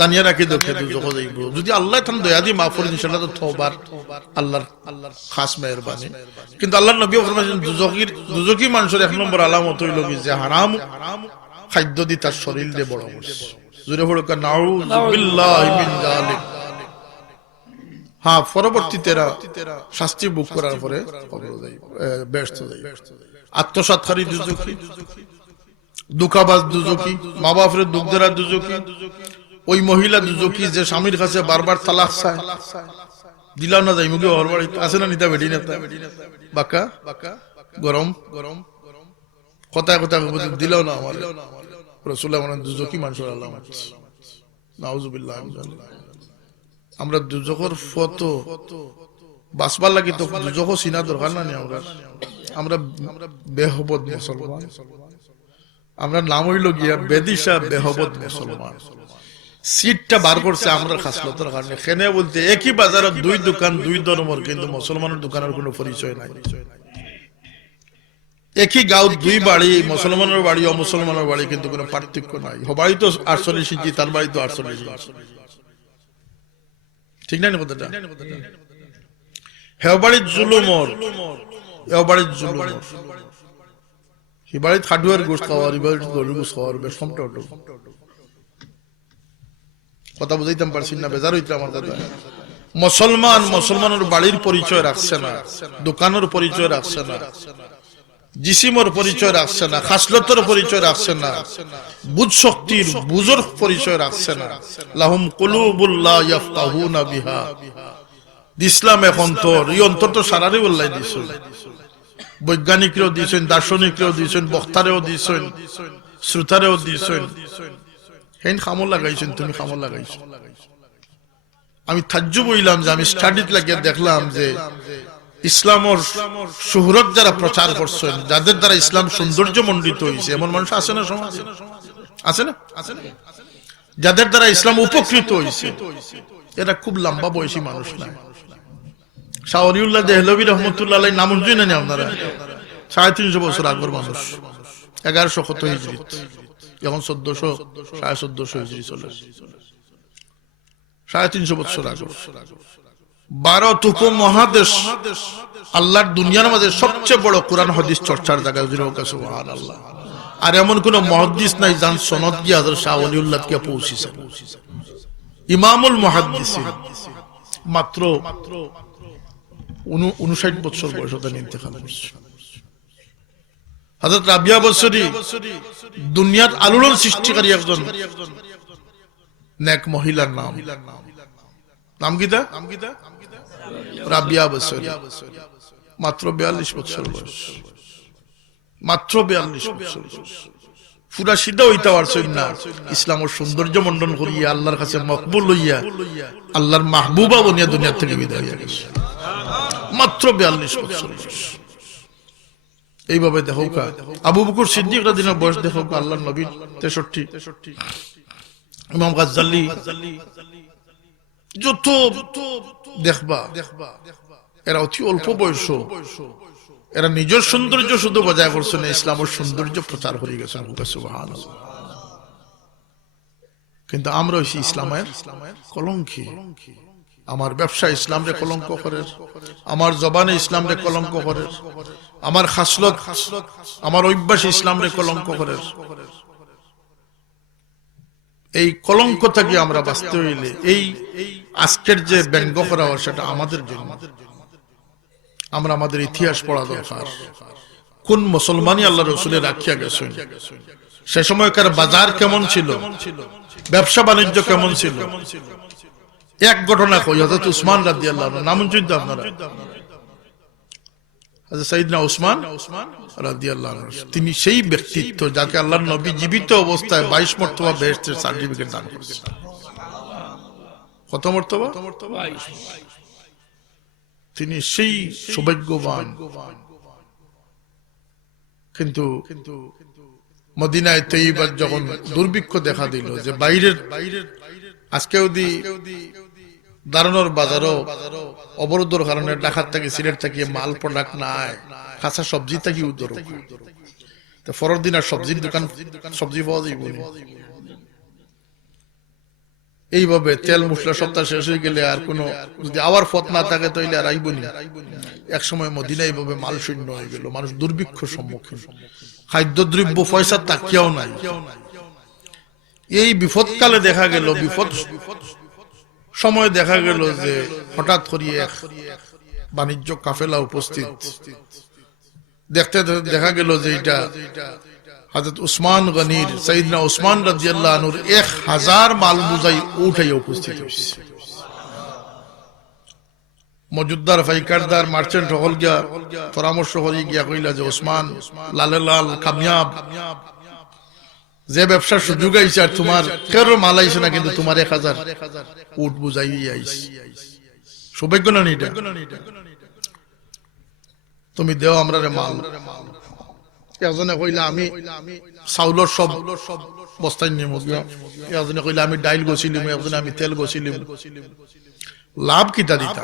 জানিয়া রাখি দেখে দুজখ যাইব। যদি আল্লাহ তান দয়া দি মাফ করে ইনশাআল্লাহ তো তওবার আল্লাহর খাস মেহেরবানি। কিন্তু আল্লাহ নবী ফরমাইছেন দুজকি মানুষের এক নম্বর আলামত হইল কি যে হারাম খাদ্য দি তার শরীর দিয়ে বড় করছে। জোরে পড়ুক নাউযু বিল্লাহি মিন যালিক। হ্যাঁ, পরবর্তীতে শাস্তি ভোগ করার পরে ব্যস্ত যাই। আত্মসাৎকারী দুজকি, দুঃখাবাজ দুজকি, মা বাপের দুঃখ দেওয়ার দুজকি, ওই মহিলা দুজকি যে স্বামীর কাছে বারবার তালাক চায়, দিলাও না যাই মুখে ওর বাড়ি আছে না, নিতা বেডি নেতা বাঁকা গরম গরম কথায় কথায় দিলাও না আমার রাসূলুল্লাহ বলেন দুজকি মানুষের আলামত। নাউযুবিল্লাহ। আমরা দুজখর ফত বাসবার লাগি তো দুজখ চিনা দরকার না, আমরা বেহবদ মুসলমান, আমরা নাম হইল গিয়া বেদিশা বেহবদ মুসলমান। সিটটা বার করছে আমরা খাসলতের কারণে। খেনে বলতে একই বাজারের দুই দোকান দুই ধর্মের, কিন্তু মুসলমানের দোকানের কোনো পরিচয় নাই। একই গাঁও দুই বাড়ি, মুসলমানের বাড়ি অমুসলমানের বাড়ি, কিন্তু কোনো পার্থক্য নাই। বাড়ি তো 48 ইঞ্চি, তার বাড়ি তো 48 ইঞ্চি, ঠিক না কথাটা? হেও বাড়ির জুলুমর, এও বাড়ির জুলুমর, হি বাড়িত খাডুয়ার গোশত খাওয়ার, হি বাড়িত গরুর গোশত খাওয়ার, বেশ সমটা ওটো কথা বুঝাইতাম পারছি না, বেজার হইতে আমার কথা। মুসলমান মুসলমানের বাড়ির পরিচয় রাখছে না, দোকানের পরিচয় রাখছে না, জিসিমর পরিচয় রাখছে না, খাসলতের পরিচয় রাখছে না, বুঝ শক্তির বুজুর পরিচয় রাখছে না। লাহুম কুলুবুল লা ইয়াফকাহুনা বিহা। ইসলাম এখন তো এই অন্তর তো সারারই বললাই দিয়েছেন, বৈজ্ঞানিকরাও দিয়েছেন, দার্শনিকরাও দিয়েছেন, বক্তারেও দিয়েছেন, শ্রোতারেও দিয়েছেন। হেন খামল লাগাইছেন, তুমি খামল লাগাইছো। আমি তাজ্জুব হইলাম যে আমি স্টাডিতে লাগিয়ে দেখলাম যে ইসলামর শুহরত যারা প্রচার করছেন, যাদের দ্বারা ইসলাম সৌন্দর্য মণ্ডিত হয়েছে, এমন মানুষ আছে না সমাজে? আছে না? যাদের দ্বারা ইসলাম উপকৃত হয়েছে, এরা খুব লম্বা বয়সী মানুষ না। শাহ ওলিউল্লাহ দেহলভী রহমতুল্লাহ আলাইহি নাম শুনেন না আপনারা? 350 বছর আগের মানুষ, 1100 কত হিজরিত, এখন 1400 1450 হিজরি চলে, 350 বছর আগে। 12 উপমহাদেশ আল্লাহর দুনিয়ার মধ্যে সবচেয়ে বড় কোরআন হাদিস চর্চার জায়গা। সুবহানাল্লাহ। আর এমন কোন মুহাদ্দিস নাই যান সনদ গিয়ে হযরত শাহ ওলিউল্লাহ কে পৌঁছেছে। ইমামুল মুহাদ্দিসিন, মাত্র 59 বছর বয়সে তিনি ইন্তেকাল করেছেন। হযরত রাবিয়া বসরি দুনিয়ার আলোড়ন সৃষ্টিকারী একজন নেক মহিলার নাম, নাম কিতা? রাবিয়া বসরি। মাত্র 42 বছর বয়স, মাত্র 42 বছর বয়স। পুরা সিদ্ধ হইতে পারছেন না, ইসলামের সৌন্দর্য মন্ডন করিয়া আল্লাহর কাছে মকবুল হইয়া আল্লাহর মাহবুবা বনিয়া দুনিয়া থেকে বিদায় হইয়া গেছে। মাত্র 42 বছর বয়স। এইভাবে দেখো আবু বকর সিদ্দিক রাদিয়াল্লাহু বয়স দেখো আল্লাহর নবীর 63। ইমাম গাজ্জালি, যত দেখবা এরা অতি অল্প বয়স, এরা নিজের সৌন্দর্য শুধু বজায় করছে না, ইসলামের সৌন্দর্য প্রচার করে গেছেন। সুবহানাল্লাহ। কিন্তু আমরা হইছি ইসলামের কলঙ্কি। আমার ব্যবসা ইসলামরে কলঙ্ক করে, আমার জবানে ইসলামরে কলঙ্ক করে, আমার খাসলত আমার অভ্যাস ইসলামরে কলঙ্ক করে। এই কলঙ্ক থেকে আমরা বাঁচতে হইলে এই আজকের যে ব্যঙ্গ করা হয় সেটা আমাদের জন্য। আমরা আমাদের ইতিহাস পড়া দরকার। কোন মুসলমানই আল্লাহ রাসূলের রাখিয়া গেছেন, সে সময়কার বাজার কেমন ছিল, ব্যবসা বাণিজ্য কেমন ছিল। এক ঘটনা কই, হযরত উসমান রাদিয়াল্লাহু আনহু, নাম শুনতে আপনারা? হযরত সাইয়েদনা উসমান রাদিয়াল্লাহু আনহু, তিনি সেই ব্যক্তিত্ব যাকে আল্লাহর নবী জীবিত অবস্থায় 22 মর্তবা বেহেশতের সার্টিফিকেট দান করেছেন। কত মর্তবা? 22। তিনি সেই সৌভাগ্যবান। কিন্তু মদিনায় তৈয়বার যখন দুর্ভিক্ষ দেখা দিল, যে বাইরের আজকে যদি দারুণর বাজারও অবরোধের কারণে ঢাকার থেকে সিলেট থেকে মাল প্রোডাক্ট নাই, কাঁচা সবজি থেকে উদ্ধার, তো পরের দিন আর সবজির দোকান সবজি পাওয়া যাইব না। এইভাবে তেল মশলা সপ্তাহ শেষ হয়ে গেলে আর কোনো যদি আবার পথ না থাকে তাইলে আর আইব না। এক সময় মদিনা এইভাবে মাল শূন্য হয়ে গেল, মানুষ দুর্ভিক্ষ সম্মুখীন, খাদ্যদ্রব্য পয়সা তাকিয়াও নাই। এই বিপদকালে দেখা গেল, বিপদ সময় দেখা গেল যে হঠাৎ করে এক বাণিজ্য কাফেলা উপস্থিত। দেখতে দেখা গেল যে এটা হযরত উসমান গনির, সাইয়েদনা উসমান রাদিয়াল্লাহু আনহুর 1000 মাল বুঝাই উঠাই উপস্থিত হয়েছে। মজুদ্দার, ফাইকারদার, মার্চেন্ট হল গিয়া পরামর্শ করে গিয়া কইলা যে উসমান লালে লাল কামিয়াব, যে ব্যবসার সুযোগ আইছে আর তোমার কেউ মাল আইছে না, কিন্তু তোমার 1000 উট বুঝাই আইছে। সৌভাগ্য না এটা? তুমি দেও আমরা মাল। একজনে কইলা আমি চাউলের সব বস্তায় নিম, একজনে কইলা আমি ডাইল গছিলিম, একজনে আমি তেল গছিলিম। লাভ কিটা দিতা?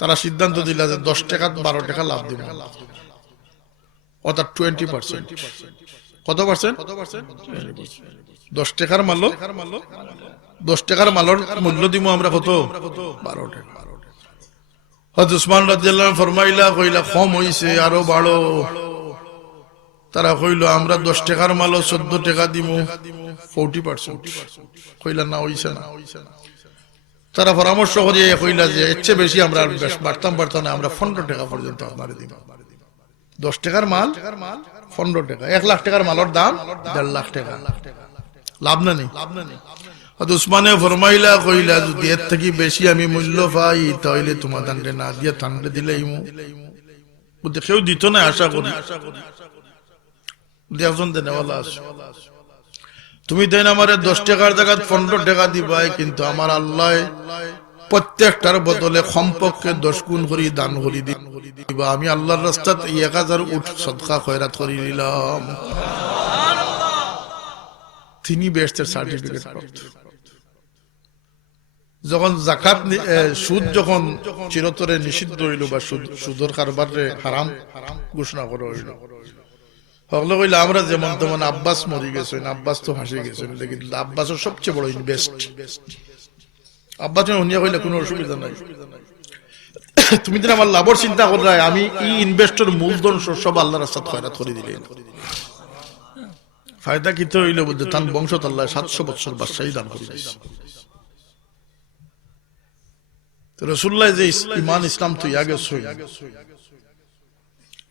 তারা সিদ্ধান্ত দিলা যে 10 টাকা 12 টাকা লাভ দিব, অর্থাৎ 20%। কত পার্সেন্ট? 10 টাকার মাল, 10 টাকার মালের মূল্য দিব আমরা কত? 12 টাকা। হযরত উসমান রাদিয়াল্লাহু আনহু ফরমাইলা, কইলা কম হইছে, আরো বাড়ো। তারা কইল আমরা 10 টাকার মাল 14 টাকা দিব, 40%। কইলা না, হইছে না। তারা পরামর্শ করিয়ে কইলা যে এর চেয়ে বেশি আমরা বাড়তাম না, আমরা 15 টাকা পর্যন্ত আপনারে দিব। 10 টাকার মাল 15 টাকা, 1 লাখ টাকার মালের দাম 1.5 লাখ টাকা। লাভ না নেই? উসমানে ফরমাইলা, কইলা যদি এর থেকে বেশি আমি মূল্য পাই তাহলে তোমার দান্ডে না দিয়ে ঠান্ডে দিলেই বুঝতে কেউ দিত না, আশা করি একজন দেনেওয়ালা আছে। তুমি দেন আমার 10 টাকার জায়গা 15 টাকা দিবাই, কিন্তু আমার আল্লাহ প্রত্যেকটার বদলে কমপক্ষে 10 গুণ করে দান করি দিবা। আমি আল্লাহর রাস্তাতে 1000 উট সদকা খয়রাত করে দিলাম। তিনি বেহেশতের সার্টিফিকেট প্রাপ্ত। যখন যাকাত সুদ যখন চিরতরে নিষিদ্ধ হইল বা সুদের কারবারে হারাম ঘোষণা করা হইল, হগলে কইলে আমরা যেমন তেমন আব্বাস মরি গেছেন, আব্বাস তো হাসি গেছেন, কিন্তু আব্বাসের সবচেয়ে বড় ইনভেস্ট। আব্বাস উনিয়া কইলে কোনো অসুবিধা নাই, তুমি যদি আমার লাভর চিন্তা করে, আমি এই ইনভেস্টর মূলধন সব আল্লাহর রাস্তায় খয়রাত করে দিলেন। ফায়দা কি তো হইল বুঝতে, তার বংশ আল্লাহ 700 বছর বাদশাহী দান করে দিয়েছে। রাসূলুল্লাহ যে ঈমান ইসলাম তো আগে সই,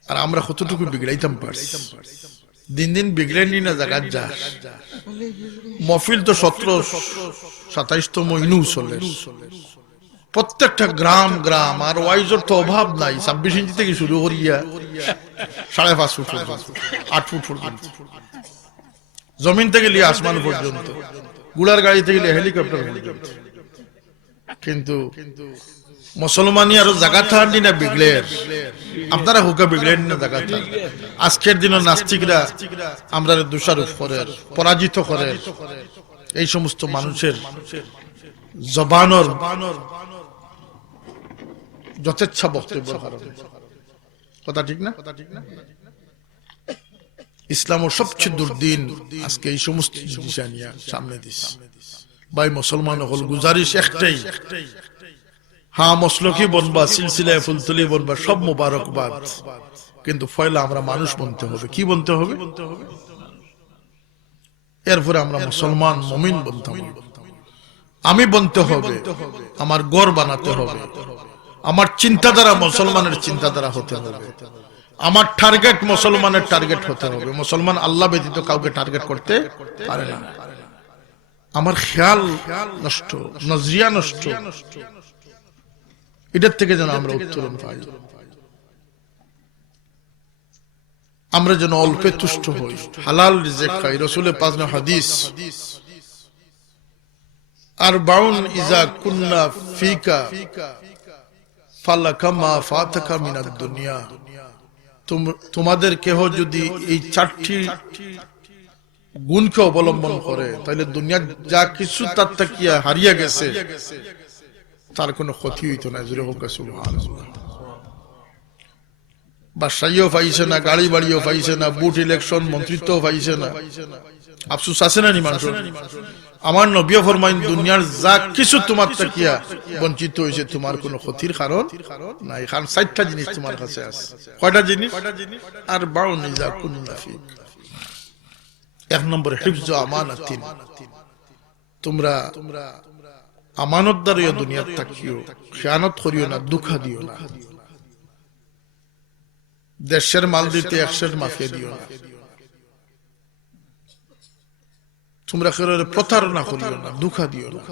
আর আমরা কতটুকু বিগড়াইতাম পারছি। দিন দিন বিগড়াইনি না জায়গা যা মফিল তো 17-27তম ইনু চলে, প্রত্যেকটা গ্রাম গ্রাম, আর ওয়াইজের তো অভাব নাই। 26 ইঞ্চি থেকে শুরু করিয়া 5.5 ফুট পর্যন্ত, 8 ফুট পর্যন্ত, জমিন থেকে লিয়ে আসমান পর্যন্ত, গুড়ার গাড়ি থেকে লিয়ে হেলিকপ্টার পর্যন্ত। কিন্তু মুসলমানি আরো জায়গাটা আনি না বিগড়ে, আপনারা হুকা বিগড়েন না জায়গাটা। আজকের দিনে নাস্তিকরা আমরা দোষারোপ করে, পরাজিত করে এই সমস্ত মানুষের জবানর যথেচ্ছা বক্তব্য কারণে। কথা ঠিক না? ইসলামের সবচেয়ে দুর্দিন আজকে এই সমস্ত জিনিস নিয়ে সামনে দিস। ভাই মুসলমান হল গুজারিশ একটাই, হ্যাঁ মসলকি বনবা, সিলসিলায় ফুলতলি বনবা, সব মুবারকবাদ, কিন্তু পয়লা আমরা মানুষ বনতে হবে। কি বনতে হবে? এরপরে আমরা মুসলমান মুমিন বনতে হবে। আমি বনতে হবে, আমার গড় বানাতে হবে, আমার চিন্তাধারা মুসলমানের চিন্তাধারা হতে হবে, আমার টার্গেট মুসলমানের টার্গেট হতে হবে। মুসলমান আল্লাহ ব্যতীত কাউকে টার্গেট করতে পারে না। আমার খেয়াল নষ্ট, নজরিয়া নষ্ট, এটার থেকে যেন আমরা উত্তরণ পাই, আমরা যেন অল্পে তুষ্ট হই, হালাল রিজিক খাই। রাসূলের পাঁচ নম্বর হাদিস, আরবাউন ইজা কুন্না ফিকা ফালাকা মা ফাতাকা মিনাদ দুনিয়া। তোমাদের কেহ যদি এই চারটি গুণকে অবলম্বন করে তাহলে দুনিয়ার যা কিছু তার তাকিয়া হারিয়ে গেছে তার কোনো ক্ষতি হইতো না। জোরে হোক সুবহানাল্লাহ। বাসাইও পাইছে না, গাড়ি বাড়িও পাইছে না, বুট ইলেকশন মন্ত্রিত্ব পাইছে না, আফসোস আছে না নি মানুষের? আমার নবী ফরমাইন দুনিয়ার যা কিছু তোমার তাকিয়া বঞ্চিত হয়েছে তোমার কোনো ক্ষতির কারণ নাই। কারণ ৬০টা জিনিস তোমার কাছে আছে। কয়টা জিনিস? আর বাউন ইজা কুন্না ফিক। এক নম্বর হিফজ আমানাতিন, তোমরা আমানতদার দুনিয়ার তাকিও, খেয়ানত করিও না, দুঃখা দিও না। দেশের মাল দিতে ১০০ মাফিয়া দিও না। তোমরা প্রতারণা করিও না, দুঃখা দিও না।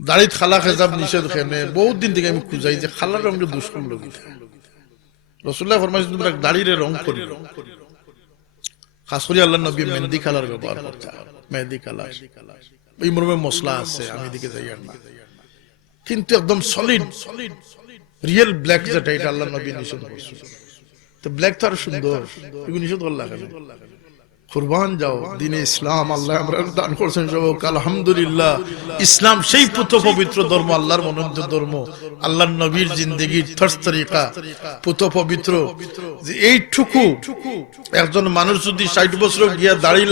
দাড়িত খালা খেজাব নিষেধ খেনে বহুত দিন থেকে আমি খুঁজাই যে খালার রঙে দুষ্কর্ম লোক। রাসূলুল্লাহ ফরমাইছেন তোমরা দাড়ির রং করিও। খাস করে আল্লাহর নবী মেহেদি কালার ব্যবহার করতে, মেহেদি কালার এই মর্মে মশলা আছে, আমি এদিকে যাই না, কিন্তু একদম সলিড রিয়েল ব্ল্যাক যেটা, এটা আল্লাহর নবী নিষেধ করছে। তো ব্ল্যাক তো আরো সুন্দর, এগুলো নিষেধ করলা কেন? কুরবান যাও, দিনে ইসলাম আল্লাহ আমরা দান করছেন সবক, আলহামদুলিল্লাহ। ইসলাম সেই পুত পবিত্র ধর্ম, আল্লাহর মনোনীত ধর্ম, আল্লাহর নবীর জিন্দেগির তর্জ তরিকা পুত পবিত্র। যে এইটুকু একজন মানুষ যদি ৬০ বছর গিয়া দাড়ি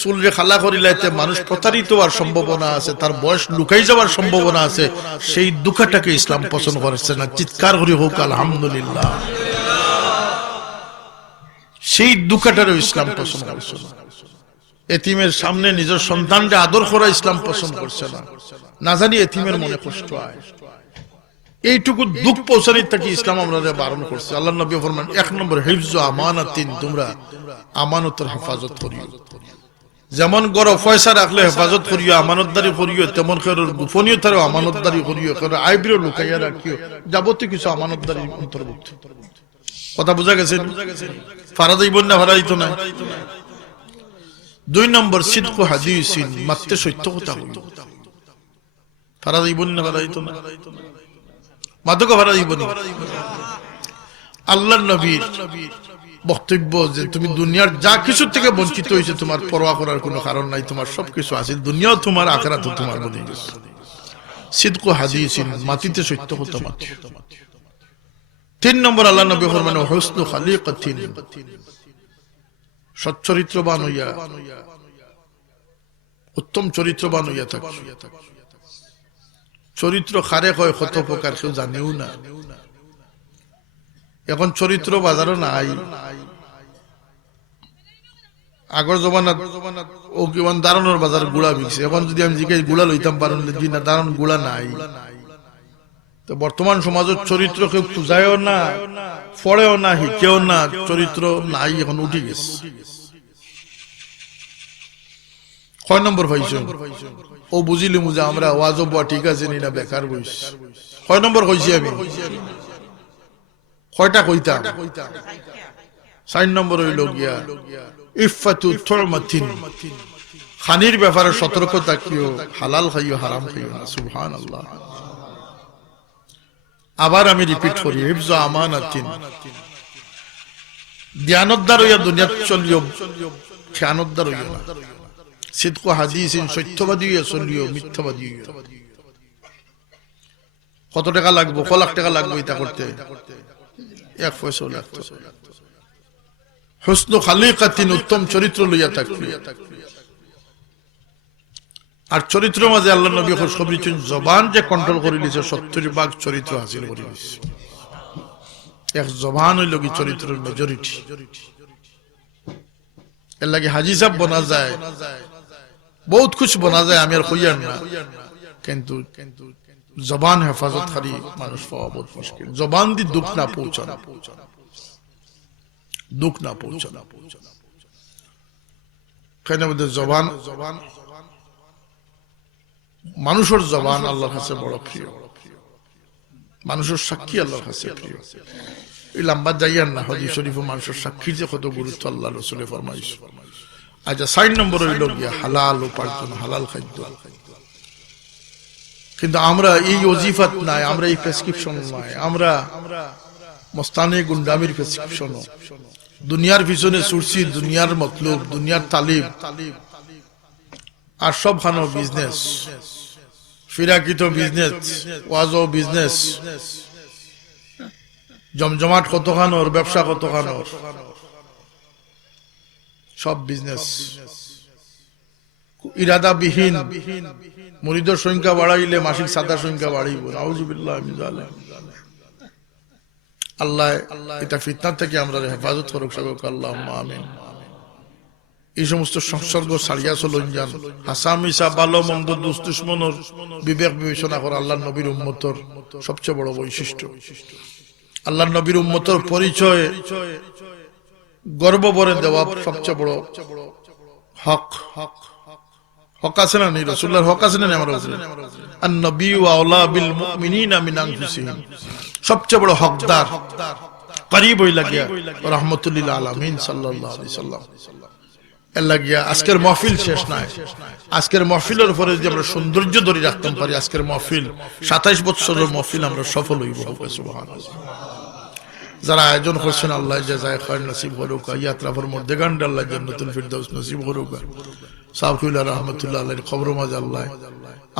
চুলরে খালা করিলাইতে মানুষ প্রতারিত হওয়ার সম্ভাবনা আছে, তার বয়স লুকাই যাওয়ার সম্ভাবনা আছে। সেই দুঃখটাকে ইসলাম পছন্দ করেছে না। চিৎকার করে হোক আলহামদুলিল্লাহ। সেই দুঃখটারও ইসলাম পছন্দ করছে না। এতিমের সামনে নিজের সন্তানকে আদর করা ইসলাম পছন্দ করছে না। না জানি এতিমের মনে কষ্ট হয়, এইটুকু দুঃখ পৌঁছানি থেকে ইসলাম আমাদের বারণ করছে। আল্লাহ নবী ফরমান ১ নম্বর হিফজ আমানাতিন, তোমরা আমানতের হেফাজত করিও। যেমন গড় পয়সা রাখলে হেফাজত করিও, আমানতদারি করিও, তেমন গোপনীয়তারও আমানতদারি করিও, আইবিরও লুকাইয়া রাখিও। যাবতীয় কিছু আমানতদারি অন্তর্ভুক্ত। কথা বোঝা গেছে? ফারাদাই বন্যা ফারাইতো না। ২ নম্বর সিদকু হাদিসিন, মাত্র সত্য কথা হইল। ফারাদাই বন্যা ফারাইতো না, মাদক ফারাদাই বনি। আল্লাহর নবীর বক্তব্য যে তুমি দুনিয়ার যা কিছু থেকে বঞ্চিত হয়েছে তোমার পরোয়া করার কোনো কারণ নাই, তোমার সবকিছু আছে, দুনিয়াও তোমার আখিরাতও তোমার বলে গেছে। সিদকু হাদিসিন, মাটিতে সত্য কথা মাত্র। ৩ নম্বর আল্লাহ নবী ফরমান হুসনু খালিকাতিন, সচ্চরিত্রবান হইয়া, উত্তম চরিত্রবান হইয়া থাক। চরিত্র খারে হয় কত প্রকার কেউ জানেও না। এখন চরিত্র বাজারও নাই। আগর জমানাত ও কেমন দারুণের বাজার গুড়া বিকছে। এখন যদি আমি জিজ্ঞাসা গুড়া লইতাম পারেন না, দারুণ গুড়া নাই। তো বর্তমান সমাজের চরিত্র কেউ খুঁজায়ও না, পড়েও না, হিকেও না, চরিত্র নাই, এখন উঠে গেছে। কয় নম্বর পাইছ? ও বুঝিলি মুজা আমরা ওয়াজব বা ঠিক আছে নি না বেকার বইস। কয় নম্বর কইছি আমি? কয়টা কইতাম? ৪ নম্বর হইল গিয়া ইফাতু তুরমাতিন, খানির ব্যাপারে সতর্ক থাকিও, হালাল খাইও হারাম খাইও না। সুবহানাল্লাহ। আবার আমি রিপিট করি, হিফজ আমানাতিন, জ্ঞানদার হইয়া দুনিয়া চলিও, খেয়ানদার হইয়া না। সিদকু হাদিসিন, সত্যবাদী হইয়া চলিও, মিথ্যাবাদী হইয়া। কত টাকা লাগবো? ক লাখ টাকা লাগবে এটা করতে? ১ পয়সা লাগতো। হুসনু খালিকাতিন, উত্তম চরিত্র লইয়া থাকবে। আর চরিত্র মাঝে আল্লাহ নবী খবরিছেন জবান যে কন্ট্রোল করে নিছে ৭০% চরিত্র হাসিল করে নিছে। এক জবান হইল কি চরিত্রের মেজরিটি। এর লাগে হাজি সাহেব বনা যায়, বহুত কিছু বনা যায়, আমি আর কইয়ার না, কিন্তু জবান হেফাজত খালি মানুষ পাওয়া বহুত মুশকিল। জবান দি দুঃখ না পৌঁছানো, দুঃখ না পৌঁছানো। কেন বলতে জবান, মানুষের জবান আল্লাহর কাছে বড় প্রিয়। মানুষের সাক্ষী আল্লাহর কাছে প্রিয়। এই লম্বা যাইয়ার না, হাদিস শরীফ মানুষের সাক্ষীর যে কত গুরুত্ব আল্লাহ রাসূলে ফরমাইছে। আচ্ছা 4 নম্বর হইল গিয়া হালাল উপার্জন, হালাল খাদ্য। কিন্তু আমরা এই ওজিফাত নাই, আমরা এই প্রেসক্রিপশন নাই, আমরা মস্তানে গুন্ডামির প্রেসক্রিপশন, দুনিয়ার পিছনে ছুটছি, দুনিয়ার মতলব, দুনিয়ার তালিব, আর সব খানো বিজনেস, ফিরাকিত বিজনেস, ওয়াজও বিজনেস, জমজমাট কত খানোর, ব্যবসা কত খানোর, সব বিজনেস। ইরাদাবিহীন মুরিদের সংখ্যা বাড়াইলে মাসিক সাদার সংখ্যা বাড়াইব। নাউযুবিল্লাহ মিন যালিক। আল্লাহ এটা ফিতনা থেকে আমরা হেফাজত করুক সকল, আল্লাহুম্মা আমিন। এই সমস্ত সংসর্গ ছাড়িয়া চলুন যান। হাসামিসা ভালো মন্দ দুষ্ট দুশমনের বিবেক বিবেচনা করা আল্লাহর নবীর উম্মতের সবচেয়ে বড় বৈশিষ্ট্য। আল্লাহর নবীর উম্মতের পরিচয় গর্ব ভরে দেওয়া সবচেয়ে বড় হক। হক আছে না নেই? রাসূলুল্লাহর হক আছে না নেই? আমার আন-নবী ওয়া আওলা বিল মুমিনিনা মিন আনফুসিহিম, সবচেয়ে বড় হকদার করিব হই লাগিয়া রাহমাতুল লিল আলামিন সাল্লাল্লাহু আলাইহি সাল্লাম। এর লাগিয়া আজকের মাহফিল শেষ নাই। আজকের মাহফিলের উপরে যদি আমরা সৌন্দর্য ধরে রাখতে পারি, আজকের মাহফিল 27 বছরের মাহফিল আমরা সফল হইব। সুবহানাল্লাহ। যারা আয়োজন করছেন আল্লাহ জাযায়ে খায়র নসিব করুক, ইয়াত্রাফের মধ্যে গান্ডা আল্লাহ জান্নাতুল ফিরদাউস নসিব করুক। সাবকুল্লাহ রাহমাতুল্লাহ আলাইহির কবর মাঝে আল্লাহ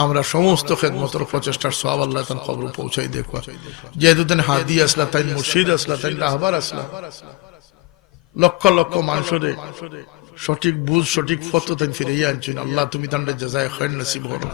আমরা সমস্ত খেদমতের প্রচেষ্টার সওয়াব আল্লাহ তার কবর পৌঁছাই দেখো। যেহেতু তেন হাদি আসলা, তাই মুর্শিদ আসলা, তাই রাহবার আসলা, লক্ষ লক্ষ মানুষের সঠিক বুঝ, সঠিক ফতো তাই ফিরিয়ে আনছেন। আল্লাহ তুমি তাদের জাযায়ে খায়র নসিব করো।